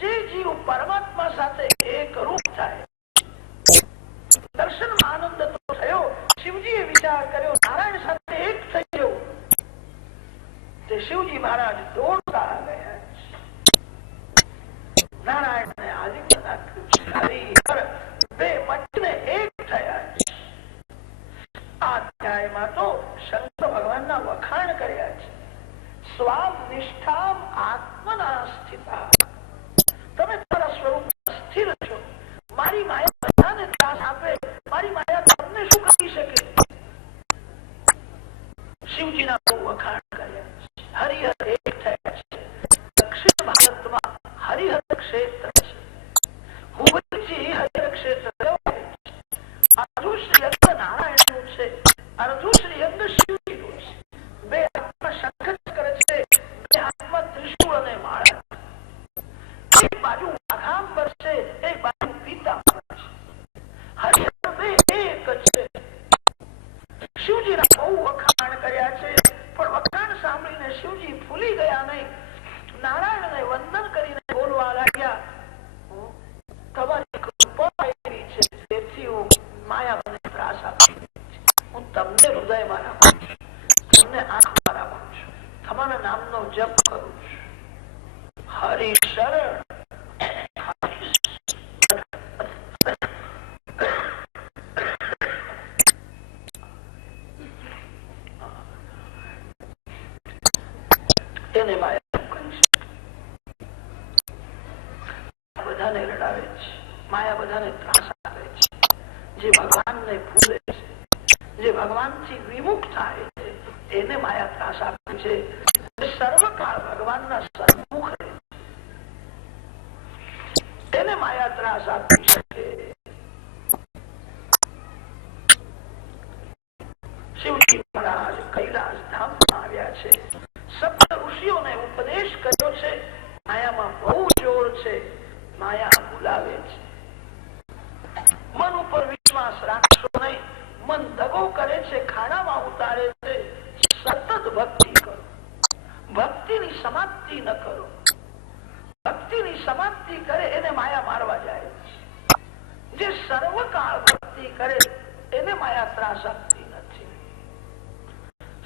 જે જીવ પરમાત્મા સાથે એક રૂપ થાય. દર્શનમાં આનંદ તો થયો. શિવજીએ વિચાર કર્યો નારાયણ સાથે એક થઈ જવું. તે શિવજી મહારાજ દોડતા ગયા. નારાયણને આલિંગન આપ્યું. બે મઠને એક થયા. આ અધ્યાયમાં તો શંકર ભગવાનના વખાણ કર્યા છે. સ્વામ નિષ્ઠામ આત્મના સ્થિતા. તમે તમારા સ્વરૂપ સ્થિર છો. મારી માયા બધાને ત્રાસ આપે. મારી માયા તમને શું કરી શકે? શિવજીના બહુ વખાણ કર્યા. હરિહર એક થયા છે. દક્ષિણ ભારતમાં હરિહર ક્ષેત્ર છે. હુબલજી હરિહર ક્ષેત્ર કહેવાય છે. અર્ધું શ્રીઅંગ નારાયણનું છે, અર્ધું શ્રીઅંગ શિવજીનું છે. બે હાથમાં શંખ કરે છે, બે હાથમાં ત્રિશૂળ અને માળા. એક બાજુ વાઘાંબર છે, એક બાજુ પીતાંબર છે. હરિહર બે એક છે. શિવજીના બહુ વખાણ કર્યા છે. પણ વખાણ સાંભળીને શિવજી ભૂલી ગયા નહીં. નારાયણને વંદન કરીને બોલવા લાગ્યા, તમારી કૃપા એવી છે તેથી હું માયાને ત્રાસ આપું. હું તમને હૃદયમાં રાખું છું, તમને આંખમાં રાખું છું, તમારા નામનો જપ કરું છું. હરિ શરણ. એને માયા બધાને રડાવે છે. માયા બધાને ત્રાસ આપે છે. જે ભગવાનને ભૂલે છે, જે ભગવાનથી વિમુખ થાય છે એને માયા ત્રાસ આપે છે. સર્વકાળ ભગવાનના સન્મુખ રહે એને માયા ત્રાસ આપી શકે. શિવજી મહારાજ કૈલાસ ધામમાં આવ્યા છે. સપ્ત ઋષિઓને ઉપદેશ કર્યો છે. માયામાં બહુ જોર છે. માયા બોલાવે છે. મન ઉપર વિશ્વાસ રાખશો નહીં. મન દગો કરે છે, ખાડામાં ઉતારે છે. સતત ભક્તિ કરો. ભક્તિની સમાપ્તિ ન કરો. ભક્તિની સમાપ્તિ કરે એને માયા મારવા જાય. જે સર્વકાળ ભક્તિ કરે એને માયા ત્રાસ આપતી નથી.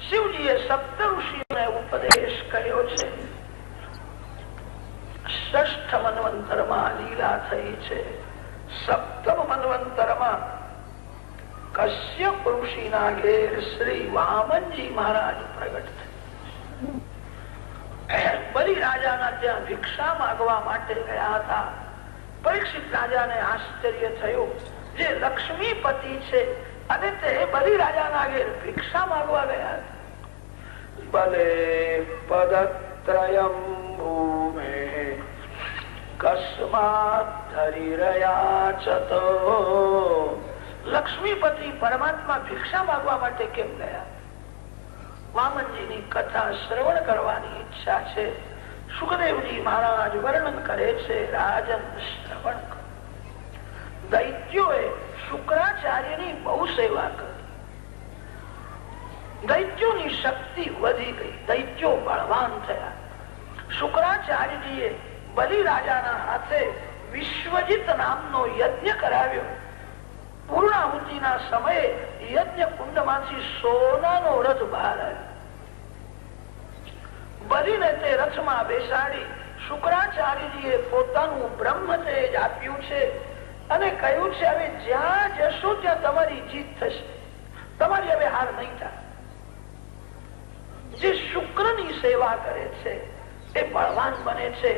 શિવજીએ સપ્ત ઋષિઓને ઉપદેશ કર્યો છે. ષષ્ઠ મન્વંતરમાં લીલા થઈ છે. સપ્તમ મન્વંતરમાં કશ્યપ ઋષિના ઘેર શ્રી વામનજી મહારાજ પ્રગટ થયા. બલિ રાજાના ત્યાં ભિક્ષા માંગવા માટે ગયા હતા. પરીક્ષિત રાજાને આશ્ચર્ય થયું. જે લક્ષ્મીપતિ છે અને તે બલિ રાજાના ઘેર ભિક્ષા માંગવા ગયા. બલે પદત્રયમ ભૂમે કસ્માત ધરી રહ્યા ચતો. લક્ષ્મીપતિ પરમાત્મા ભિક્ષા માંગવા માટે કેમ ગયા? વામનજીની કથા શ્રવણ કરવાની ઈચ્છા છે. સુખદેવજી મહારાજ વર્ણન કરે છે. રાજન શ્રવણ કરો. દૈત્યોએ શુક્રાચાર્યની બહુ સેવા કરી. દૈત્યોની શક્તિ વધી ગઈ. દૈત્યો બળવાન થયા. શુક્રાચાર્યજીએ બલિ રાજાના હાથે વિશ્વજીત નામનો યજ્ઞ કરાવ્યો. પૂર્ણાહુતિના સમયે યજ્ઞ કુંડમાંથી સોનાનો રથ બહાર આવ્યો. બલિને તે રથમાં બેસાડી શુક્રાચાર્યજીએ પોતાનું બ્રહ્મ તેજ આપ્યું છે અને કહ્યું છે હવે જ્યાં જશો ત્યાં તમારી જીત થશે. તમારી હવે હાર નહીં થાય. જે શુક્રની સેવા કરે છે એ બળવાન બને છે.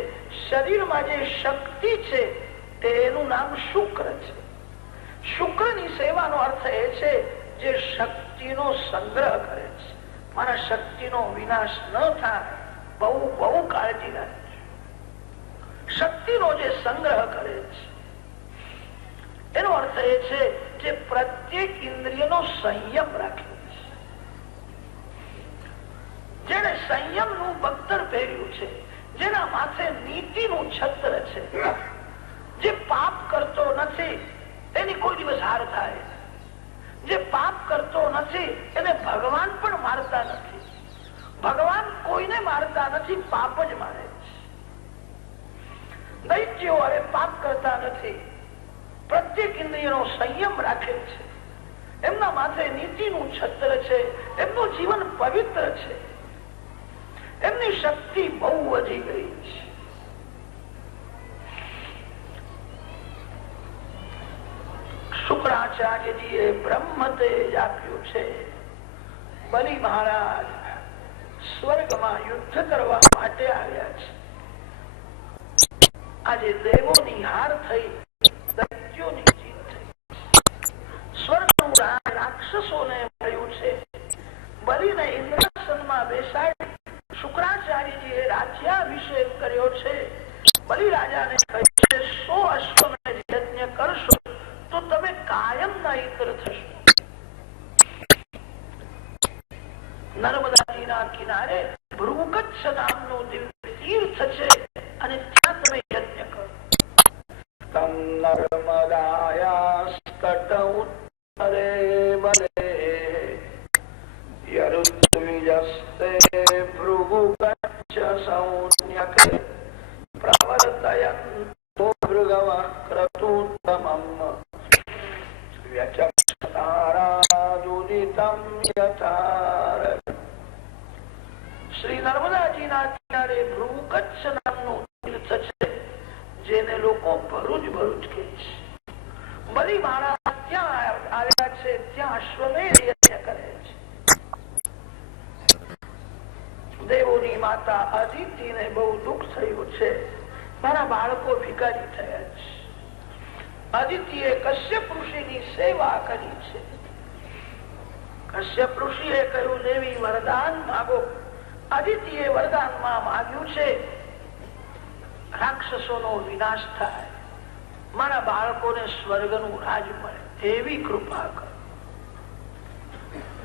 શરીરમાં જે શક્તિ છે એનું નામ શુક્ર છે. શુક્રની સેવાનો અર્થ એ છે જે શક્તિનો સંગ્રહ કરે છે. મારા શક્તિનો વિનાશ ન થાય, બહુ બહુ કાળજી રાખજો. શક્તિનો જે સંગ્રહ કરે છે એનો અર્થ એ છે જે પ્રત્યેક ઇન્દ્રિયનો સંયમ રાખ્યો છે. જેને સંયમનું બખ્તર પહેર્યું છે, જેના માથે નીતિનું છત્ર છે, જે પાપ કરતો નથી એની કોઈ દિવસ હાર થાય. જે પાપ કરતો નથી એને ભગવાન પણ મારતા નથી. ભગવાન કોઈને મારતા નથી, પાપ જ મારે છે. દૈત્યો હવે પાપ કરતા નથી, પ્રત્યેક ઇન્દ્રિયનો સંયમ રાખે છે. એમના માથે નીતિનું છત્ર છે, એમનું જીવન પવિત્ર છે, એમની શક્તિ બહુ વધી ગઈ છે. શુક્રાચાર્યજીએ બ્રહ્મ તેજ આપ્યું છે. બલિ મહારાજ સ્વર્ગમાં યુદ્ધ કરવા માટે આવ્યા છે. આજે દેવોની હાર થઈ, દૈત્યોની જીત થઈ. સ્વર્ગનું રાજ રાક્ષસોને મળ્યું છે. બલિને ઇન્દ્રાસનમાં બેસાડી શુક્રાચાર્યજીએ રાજ્યાભિષેક કર્યો છે. બલિ રાજાને કહ્યું છે 100 અશ્વમેધ યજ્ઞ કરશો તો તમે કાયમના ઇન્દ્ર થશો. નર્મદાજીના કિનારે ભૃગુકચ્છ નામનું દિવ્ય તીર્થ છે અને ત્યાં તમે યજ્ઞ કરો. તમ નર્મદાયાસ્તટ ઉત્તરે બલે યરુદ્વિજસ્તે ભૃગુકચ્છ સૌન્યકે પ્રવર્તયન્તો ભૃગવઃ ક્રતુત્તમં વ્યચક્ષતારાદુદિતં યથાર. શ્રી નર્મદાજીના કિનારે ભૃગુકચ્છ નામનું તીર્થ છે, જેને લોકો ભરૂચ ભરૂચ કહે છે. બલિ મહારાજ ત્યાં આવ્યા છે, ત્યાં અશ્વમેધ યજ્ઞ કરે છે. દેવોની માતા અદિતિને બહુ દુઃખ થયું છે. મારા બાળકો ભિખારી થયા છે. અદિતિએ કશ્યપ ઋષિની સેવા કરી છે. કશ્યપ ઋષિએ કહ્યું દેવી વરદાન માગો. અદિતિએ વરદાનમાં માગ્યું છે રાક્ષસોનો વિનાશ થાય, મારા બાળકોને સ્વર્ગનું રાજ મળે, એવી કૃપા કરો.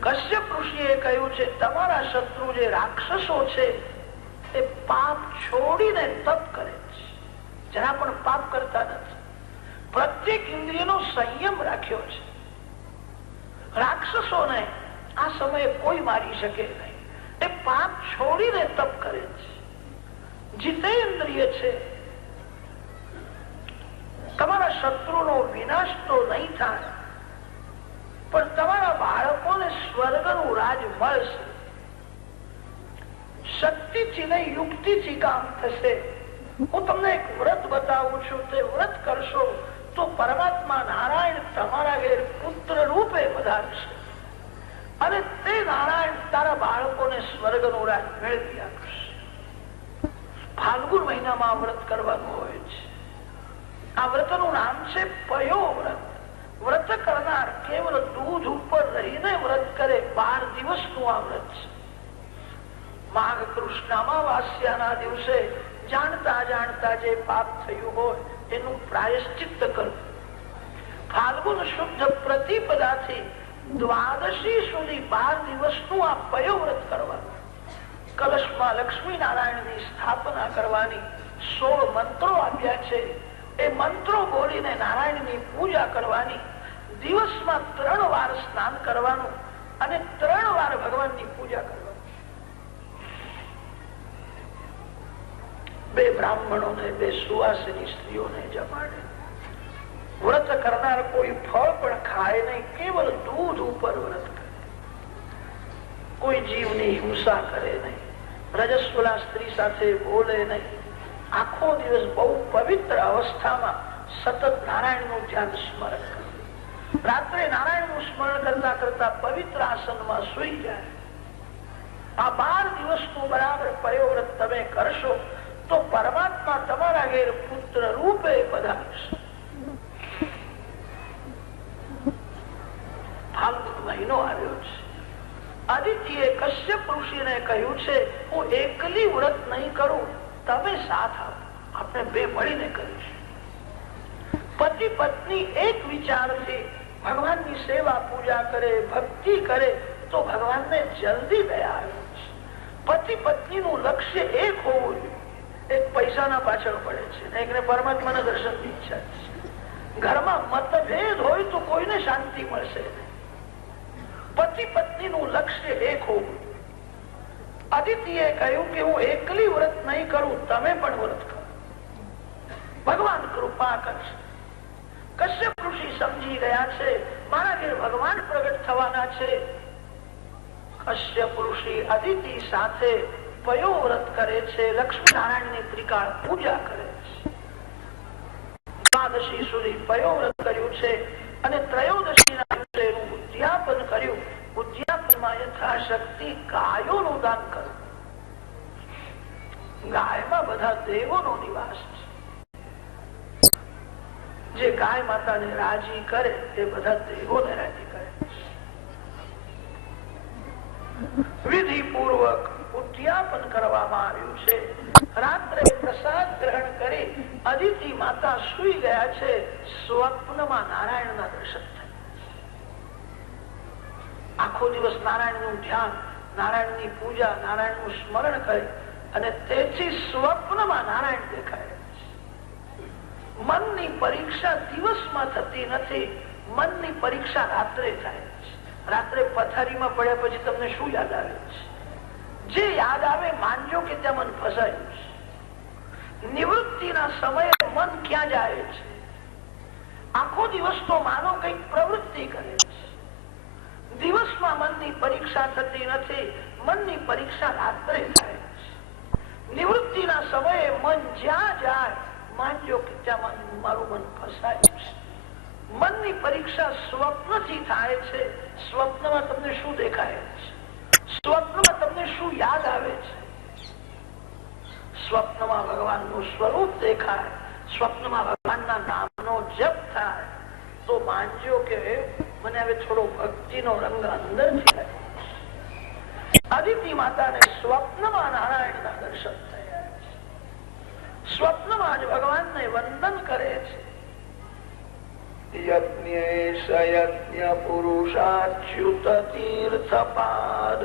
કશ્યપ ઋષિએ કહ્યું છે તમારા શત્રુ જે રાક્ષસો છે એ પાપ છોડીને તપ કરે છે, જરા પણ પાપ કરતા નથી. પ્રત્યેક ઇન્દ્રિયનો સંયમ રાખ્યો છે. રાક્ષસોને આ સમયે કોઈ મારી શકે નહીં. એ પાપ છોડીને તપ કરે છે, જીતેન્દ્રિય છે. તમારા શત્રુનો વિનાશ તો નહીં થાય, પણ તમારા બાળકોને સ્વર્ગનું રાજ મળશે. શક્તિથી નહીં, યુક્તિથી કામ થશે. હું તમને એક વ્રત બતાવું છું, તે વ્રત કરશો તો પરમાત્મા નારાયણ તમારા ઘેર પુત્ર રૂપે વધારશે અને તે નારાયણ તારા બાળકોને સ્વર્ગનું રાજ મેળવી આપશે. ફાલ્ગુન મહિનામાં વ્રત કરવાનું હોય છે. આ વ્રતનું નામ છે પયો વ્રત. વ્રત કરનાર કેવળ દૂધ ઉપર રહીને વ્રત કરે. 12 દિવસનું આ વ્રત છે. માઘ કૃષ્ણ અમાવાસ્યાના દિવસે જાણતા જાણતા જે પાપ થયું હોય એનું પ્રાયશ્ચિત્ત કરવું. ફાલ્ગુન શુદ્ધ પ્રતિપદાથી દ્વાદશી સુધી 12 દિવસનું આ પયો વ્રત કરવાનું. કલશમાં લક્ષ્મી નારાયણની સ્થાપના કરવાની. 16 મંત્રો આપ્યા છે. એ મંત્રો બોલીને નારાયણની પૂજા કરવાની. દિવસમાં 3 વાર સ્નાન કરવાનું અને 3 વાર ભગવાનની પૂજા કરવાની. 2 બ્રાહ્મણોને 2 સુવાસિની સ્ત્રીઓને જમાડે. વ્રત કરનાર કોઈ ફળ પણ ખાય નહીં, કેવલ દૂધ ઉપર વ્રત કરે. કોઈ જીવની હિંસા કરે નહીં, રજસ્વલા સ્ત્રી સાથે બોલે નહીં. આખો દિવસ બહુ પવિત્ર અવસ્થામાં સતત નારાયણનું ધ્યાન સ્મરણ કરે. રાત્રે નારાયણ નું સ્મરણ કરતા કરતા પવિત્ર આસનમાં સુઈ જાય. આ 12 દિવસનું બરાબર પયોવ્રત તમે કરશો તો પરમાત્મા તમારા ઘેર પુત્ર રૂપે પધારશે. ફાલ્ગુન મહિનો આવ્યો છે. આદિત્યએ કશ્યપ ઋષિને કહ્યું છે, હું એકલી વ્રત નહીં કરું, તમે સાથ આપો, આપણે બે મળીને કરીશું. પતિ પત્ની એક વિચારથી ભગવાનની સેવા પૂજા કરે, ભક્તિ કરે તો ભગવાનને જલ્દી દયા આવે છે. પતિ પત્ની નું લક્ષ્ય એક હોવું જોઈએ. એક પૈસાના પાછળ પડે છે, એકને પરમાત્માના દર્શનની ઈચ્છા છે. ઘરમાં મતભેદ હોય તો કોઈને શાંતિ મળશે નહીં. પતિ પત્ની નું લક્ષ્ય એક હોવું. અદિતિએ કહ્યું કે હું એકલી વ્રત નહીં કરું, તમે પણ વ્રત કરો, ભગવાન કૃપા કરશે. કશ્યપ ઋષિ સમજી ગયા છે મારા ઘેર ભગવાન પ્રગટ થવાના છે. કશ્યપ ઋષિ અદિતિ સાથે પયોવ્રત કરે છે, લક્ષ્મી નારાયણ ની ત્રિકાળ પૂજા કરે છે. દ્વાદશી સુધી પયોવ્રત કર્યું છે અને ત્રયોદશી ના દિવસે એનું ઉદ્યાપન કર્યું. ઉદ્યાપનમાં યથાશક્તિ ગાયોનું દાન કર્યું. ગાયમાં બધા દેવોનો નિવાસ છે. જે ગાય માતાને રાજી કરે તે બધા દેવોને રાજી કરે. વિધિ પૂર્વક ઉદ્યાપન કરવામાં આવ્યું છે. રાત્રે પ્રસાદ ગ્રહણ કરી અદિતિ માતા સુઈ ગયા છે. સ્વપ્નમાં નારાયણના દર્શન થાય. આખો દિવસ નારાયણ નું ધ્યાન, નારાયણ ની પૂજા, નારાયણ નું સ્મરણ કરે અને તેથી સ્વપ્નમાં નારાયણ દેખાય. મનની પરીક્ષા દિવસમાં થતી નથી, મનની પરીક્ષા રાત્રે થાય છે. રાત્રે પથારીમાં પડ્યા પછી તમને શું યાદ આવે છે? જે યાદ આવે માનજો કે ત્યાં મન ફસાયું છે. નિવૃત્તિના સમયે મન ક્યાં જાય છે? આખો દિવસ તો માનો કઈક પ્રવૃત્તિ કરે છે. દિવસમાં મનની પરીક્ષા થતી નથી, મનની પરીક્ષા રાત્રે થાય છે. નિવૃત્તિના સમયે મન જ્યાં જાય માનજો કે ત્યાં મારું મન ફસાયું છે. મનની પરીક્ષા સ્વપ્નથી થાય છે. સ્વપ્નમાં તમને શું દેખાય છે? સ્વપ્નમાં તમને શું યાદ આવે છે? સ્વપ્નમાં ભગવાનનું સ્વરૂપ દેખાય, સ્વપ્નમાં ભગવાનના નામનો જપ થાય તો માનજો કે મને હવે થોડો ભક્તિનો રંગ અંદરથી લાગે. અદિતિ માતાને સ્વપ્નમાં નારાયણના દર્શન થયા છે. સ્વપ્નમાં જ ભગવાનને વંદન કરે છે. યજ્ઞ પુરુષાચ્યુત તીર્થપાદ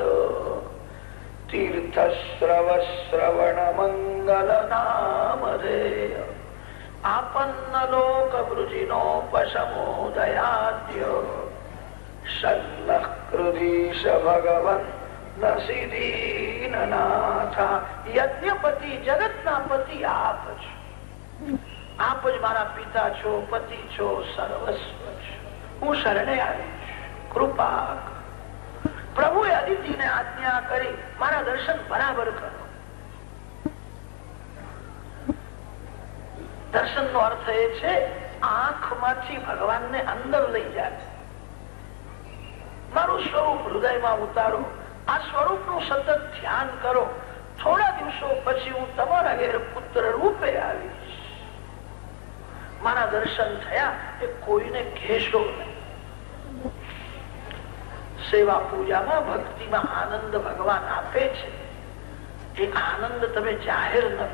તીર્થશ્રવ શ્રવણ મંગલ નામધેય આપન્ન લોક વૃજિનોપશમોદયાદ્ય શલ્લકૃધીશ ભગવન નસીદીનનાથા. યજ્ઞપતિ જગતના પતિ આપ છો. આપ જ મારા પિતા છો, પતિ છો, સર્વસ્વ છો. હું શરણે આવી છું, કૃપા. પ્રભુએ અદિતિને આજ્ઞા કરી મારા દર્શન બરાબર કરો. દર્શન નો અર્થ એ છે આંખમાંથી ભગવાનને અંદર લઈ જાય. મારું સ્વરૂપ હૃદયમાં ઉતારો. આ સ્વરૂપ નું સતત ધ્યાન કરો. થોડા દિવસો પછી હું તમારા ઘેર પુત્ર રૂપે આવીશ. મારા દર્શન થયા એ કોઈને કહેશો નહીં. સેવા પૂજામાં ભક્તિમાં આનંદ ભગવાન આપે છે. એ આનંદ તમે જાહેર ન કરો.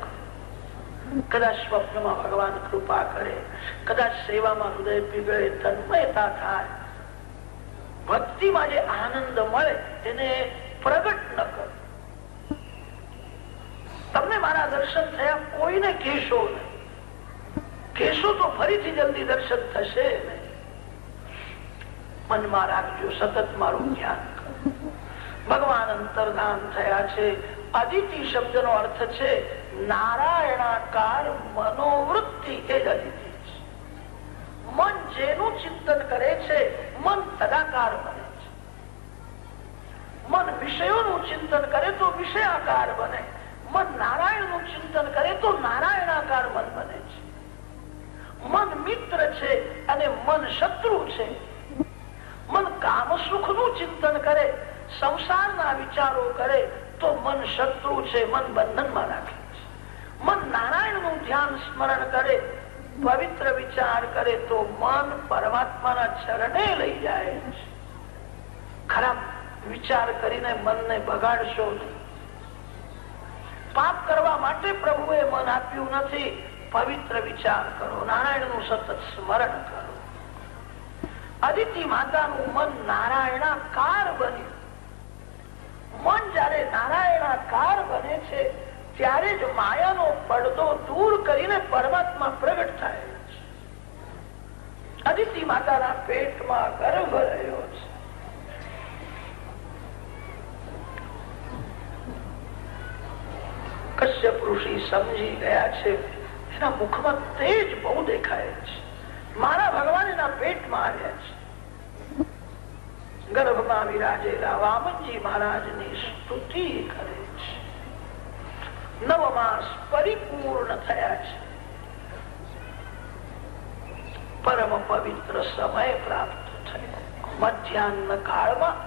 કદાચ સ્વપ્નમાં ભગવાન કૃપા કરે, કદાચ સેવામાં હૃદય પીગળે, તન્મયતા થાય, ભક્તિમાં જે આનંદ મળે એને પ્રગટ ન કરો. તમને મારા દર્શન થયા કોઈને કહેશો નહીં. કહેશો તો ફરીથી જલ્દી દર્શન થશે નહીં. મનમાં રાખજો, સતત મારું ધ્યાન કરો. ભગવાન અંતર્ધાન થયા છે. અદિતિ શબ્દનો અર્થ છે નારાયણાકાર મનોવૃત્તિ. એ જ અદિતિ છે. મન જેનું ચિંતન કરે છે મન તદાકાર બને છે. મન વિષયોનું ચિંતન કરે તો વિષયાકાર બને. મન નારાયણનું ચિંતન કરે તો નારાયણાકાર મન બને છે. મન મિત્ર છે અને મન શત્રુ છે. ચિંતન કરે, સંસારના વિચારો કરે તો મન શત્રુ છે, મન બંધનમાં રાખે છે. મન નારાયણનું ધ્યાન સ્મરણ કરે, પવિત્ર વિચાર કરે તો મન પરમાત્માના ચરણે લઈ જાય છે. ખરાબ વિચાર કરીને મનને બગાડશો નહીં. પાપ કરવા માટે પ્રભુએ મન આપ્યું નથી. પવિત્ર વિચાર કરો, નારાયણનું સતત સ્મરણ કરો. અદિતિ માતાનું મન નારાયણાકાર બન્યું. મન જયારે નારાયણાકાર બને છે ત્યારે જ માયાનો પડદો દૂર કરીને પરમાત્મા પ્રગટ થાય છે. અદિતિ માતાના પેટમાં ગર્ભ રહ્યો છે. કશ્યપ ઋષિ સમજી ગયા છે, એના મુખમાં તેજ બહુ દેખાય છે. મારા ભગવાન એના પેટમાં આવ્યા છે. ગર્ભમાં વિરાજેલા વામનજી મહારાજની સ્તુતિ કરે છે. 9 માસ પરિપૂર્ણ થયા છે. પરમ પવિત્ર સમય પ્રાપ્ત થયો. મધ્યાહ્ન કાળમાં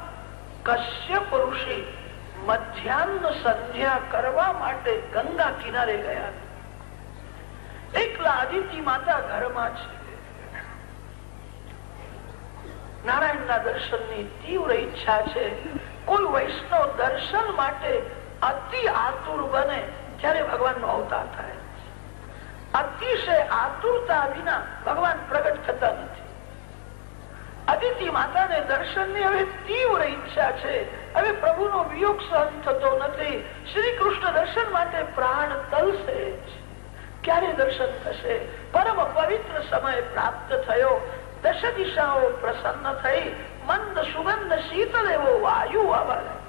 કશ્યપ ઋષિ મધ્યાહ્ન સંધ્યા કરવા માટે ગંગા કિનારે ગયા. એકલા અદિતિ માતા ઘરમાં છે. નારાયણના દર્શનની તીવ્ર ઈચ્છા છે. કોઈ વૈષ્ણવ દર્શન માટે અતિ આતુર બને ત્યારે ભગવાનનો અવતાર થાય. અતિશય આતુરતા વિના ભગવાન પ્રગટ થતા નથી. અદિતિ માતાને દર્શનની હવે તીવ્ર ઈચ્છા છે. હવે પ્રભુનો વિયોગ સહન થતો નથી. શ્રી કૃષ્ણ દર્શન માટે પ્રાણ તલસે. ક્યારે દર્શન થશે? પરમ પવિત્ર સમય પ્રાપ્ત થયો. દશ દિશાઓ પ્રસન્ન થઈ. મંદ સુગંધ શીતળ એવો વાયુ આવવા લાગ્યો.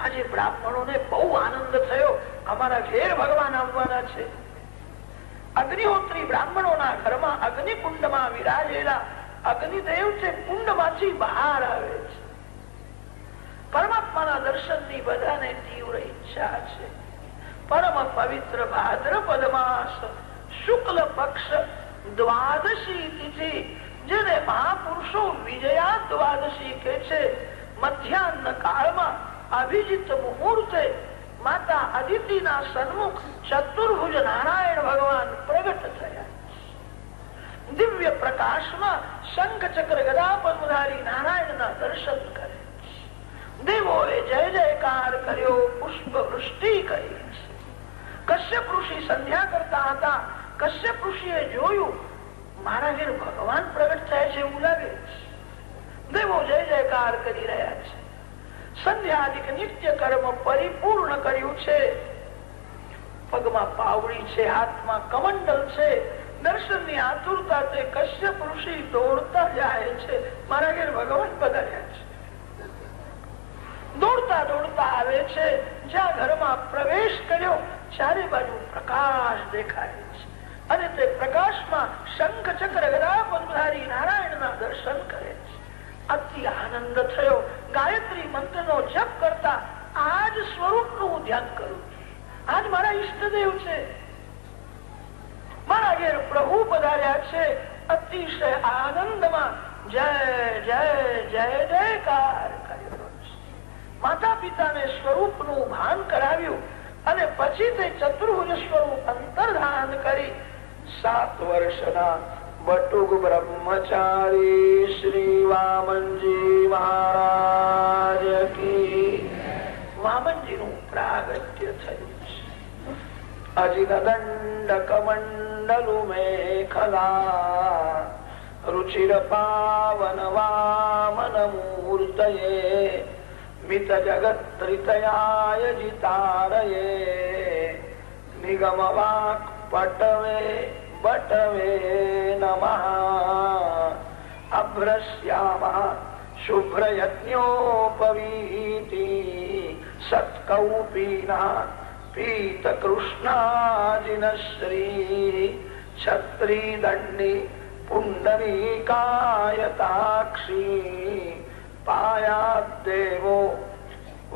આજે બ્રાહ્મણોને બહુ આનંદ થયો. અમારા ઘેર ભગવાન આવવાના છે. અગ્નિહોત્રી બ્રાહ્મણોના ઘરમાં અગ્નિકુંડમાં વિરાજેલા અગ્નિદેવ છે. કુંડમાંથી બહાર આવે છે. પરમાત્માના દર્શનની બધાને તીવ્ર ઈચ્છા છે. પરમ પવિત્ર ભાદ્રપદ માસ શુક્લ પક્ષ દ્વાદશી તિથિ, જેને મહાપુરુષો વિજયા દ્વાદશી કે છે, મધ્યાહ્ન કાળમાં અભિજીત મુહૂર્તે માતા અદિતિના સન્મુખ ચતુર્ભુજ નારાયણ ભગવાન પ્રગટ થયા. દિવ્ય પ્રકાશમાં શંખ ચક્ર ગદા પદ્મધારી નારાયણના દર્શન કરે. દેવોએ જય જયકાર કર્યો, પુષ્પ વૃષ્ટિ કરી. કશ્યપ ઋષિ સંધ્યા કરતા હતા. કશ્યપ ઋષિએ જોયું મારા ઘેર ભગવાન પ્રગટ થાય છે એવું લાગે છે. દેવો જય જયકાર કરી રહ્યા છે. સંધ્યાદિક નિત્ય કર્મ પરિપૂર્ણ કર્યું છે. પગમાં પાવડી છે, હાથમાં કમંડલ છે. દર્શનની આતુરતા તે કશ્યપ ઋષિ દોડતા જાય છે. મારા ઘેર ભગવાન પધાર્યા છે. દોડતા દોડતા આવે છે. જ્યાં ઘરમાં પ્રવેશ કર્યો ચારે બાજુ પ્રકાશ દેખાય છે. અને તે પ્રકાશમાં શંખ ચક્ર ગદા પદ્મધારી નારાયણના દર્શન કરે છે. અતિ આનંદ થયો. ગાયત્રી મંત્રનો જપ કરતા આજ સ્વરૂપનું ધ્યાન કરું. આજ મારા ઈષ્ટદેવ છે. મારા ઘેર પ્રભુ પધાર્યા છે. અતિશય આનંદમાં જય જય જય જયકાર કર્યો. માતા પિતાને સ્વરૂપનું ભાન કરાવ્યું અને પછી તે ચતુર્ભુજ સ્વરૂપ અંતર્ધાન કરી 7 વર્ષના બટુક બ્રહ્મચારી શ્રી વામનજી મહારાજ કી. વામનજીનું પ્રાગટ્ય થયું છે. અજિનદંડ કમંડલુ મેખલા રુચિર પાવન વામન મૂર્તયે મિત જગત ત્રિતયાય જીતારયે નિગમ વાક પટવે બટવે નમઃ અભ્રશ્યામઃ શુભ્રયજ્ઞોપવીતિ સત્કૌપીના પીત કૃષ્ણાજિનશ્રી છત્રી દંડી પુંડરીકાયતાક્ષી પાયાદેવો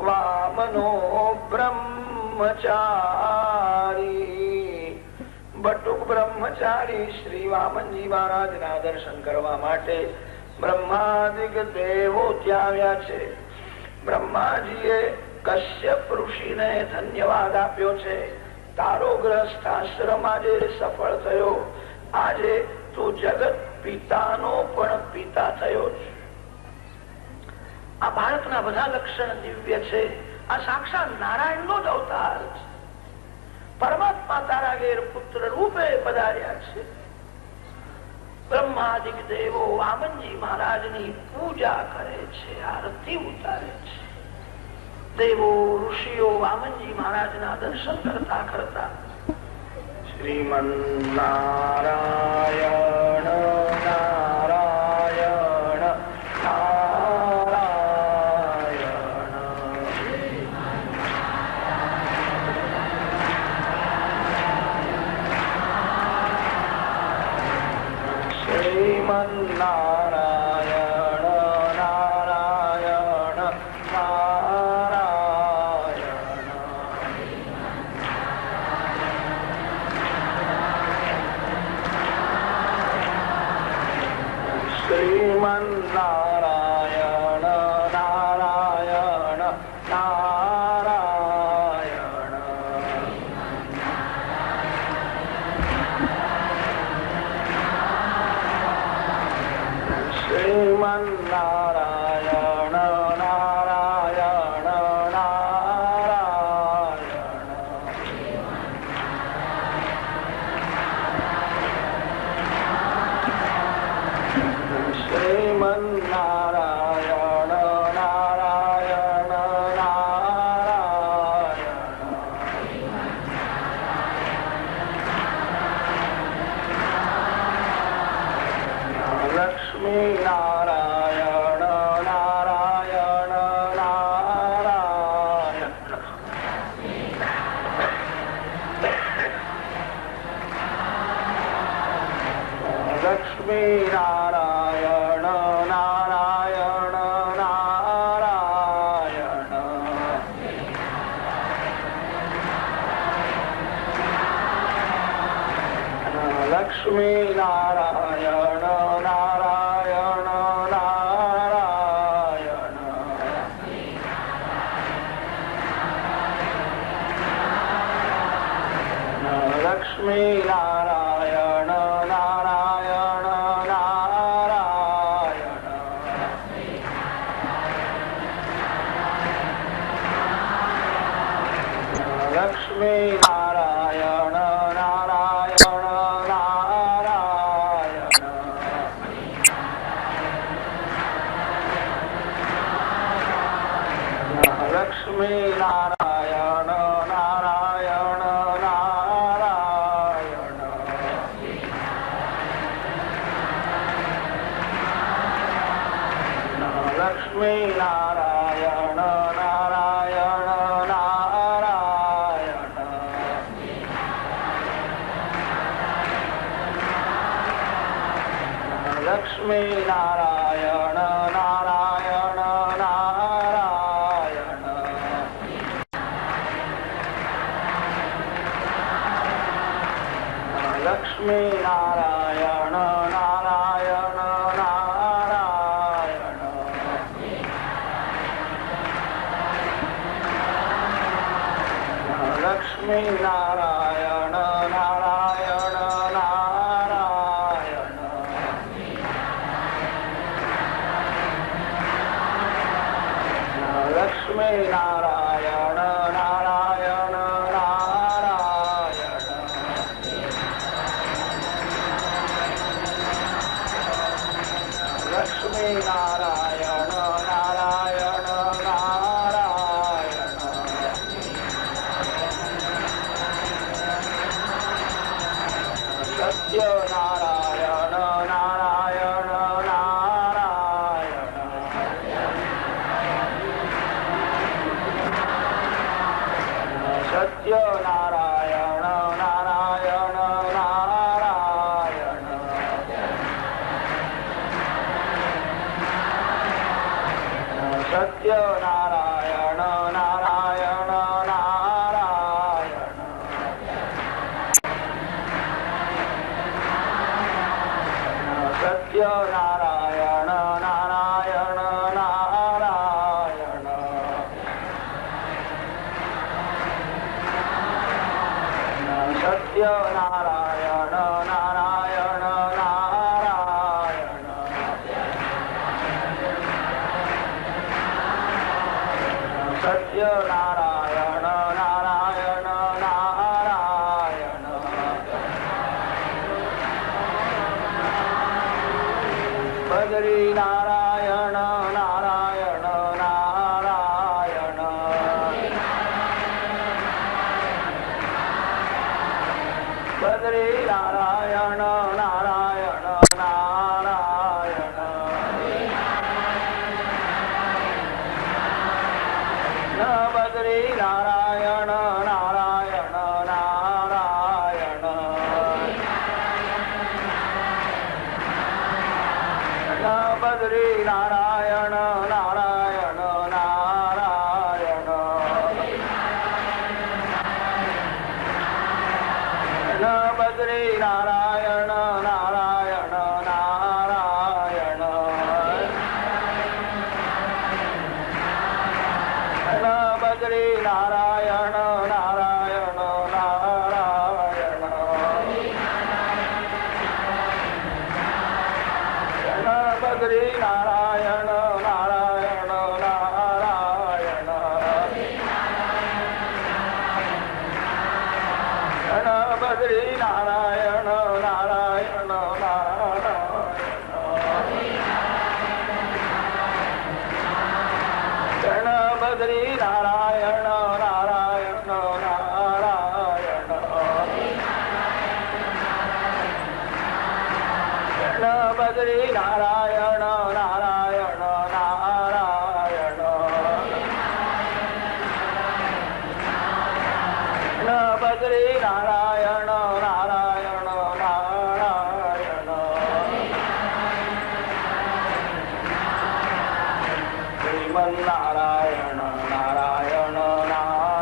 વામનો બ્રહ્મચારી. બટુક બ્રહ્મચારી શ્રી વામનજી મહારાજના દર્શન કરવા માટે બ્રહ્માદિક દેવો ત્યાં આવ્યા છે. બ્રહ્માજીએ કશ્યપ ઋષિને ધન્યવાદ આપ્યો છે. તારો ગ્રસ્થ આશ્રમ આજે સફળ થયો. આજે તું જગત પિતાનો પણ પિતા થયો છે. આ બાળકના બધા લક્ષણ દિવ્ય છે. આ સાક્ષાત નારાયણ નો જ અવતાર છે. પરમાત્મા તારા ઘેર પુત્ર રૂપે પધાર્યા છે. બ્રહ્માદિક દેવો વામનજી મહારાજની પૂજા કરે છે, આરતી ઉતારે છે. દેવો ઋષિઓ વામનજી મહારાજના દર્શન કરતા કરતા શ્રીમન નારાયણ નારાયણ નારાયણ શ્રીમન નારાયણ નારાયણ શ્રીમન નારાયણ નારાયણ નારાયણ શ્રીમન નારાયણ નારાયણ નારાયણ શ્રીમન નારાયણ નારાયણ નારાયણ લક્ષ્મી નારાયણ નારાયણ નારાયણ લક્ષ્મી નારાયણ નારાયણ નારાયણ લક્ષ્મી નારાયણ નારાયણ નારાયણ લક્ષ્મી નારાયણ નારાયણ નારાયણ લક્ષ્મી નારાયણ નારાયણ નારાયણ લક્ષ્મી નારાયણ નારાયણ નારાયણ લક્ષ્મી નારાયણ નારાયણ નારાયણ લક્ષ્મી નારાયણ નારાયણ નારાયણ લક્ષ્મી નારાયણ નારાયણ નારાયણ લક્ષ્મી નારાયણ નારાયણ નારાયણ લક્ષ્મી નારાયણ નારાયણ નારાયણ લક્ષ્મી નારાયણ નારાયણ નારાયણ સત્ય નારાયણ નારાયણ નારાયણ સત્ય નારાયણ નારાયણ નારાયણ સત્ય નારાયણ નારાયણ નારાયણ સત્ય નારાયણ નારાયણ નારાયણ નારાયણ બદરી નારાયણ નારાયણ નારાયણ બદરી નારાયણ નારાયણ નારાયણ બદરી નારાયણ નારાયણ નારાયણ બદરી નારાયણ નારાયણ નારાયણ બદરી નારાયણ નારાયણ નારાયણ બદરી નારાયણ નારાયણ નારાયણ બદરી નારાયણ નારાયણ નારાયણ બદરી નારાયણ નારાયણ નારાયણ બદરી નારાયણ નારાયણ નારાયણ બદરી નારાયણ નારાયણ નારાયણ બદરી નારાયણ નારાયણ નારાયણ શ્રીમન નારાયણ નારાયણ નારાયણ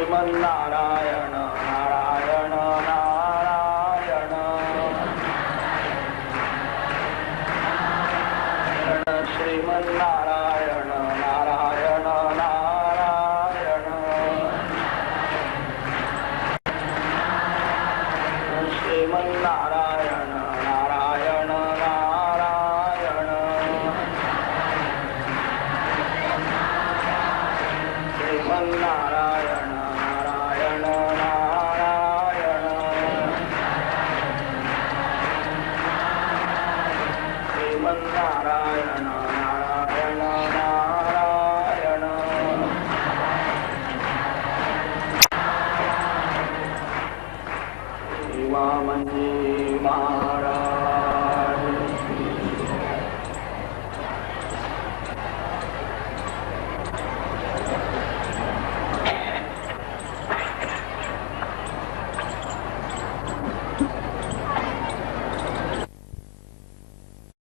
શ્રીમન નારાયણ નારાયણ નારાયણ શ્રીમન નારાયણ નારાયણ નારાયણ શ્રીમન નારાયણ નારાયણ નારાયણ શ્રીમન નારાયણ નારાયણ નારાયણ શ્રીમન નારાયણ નારાયણ નારાયણ વામનજી મહારાજ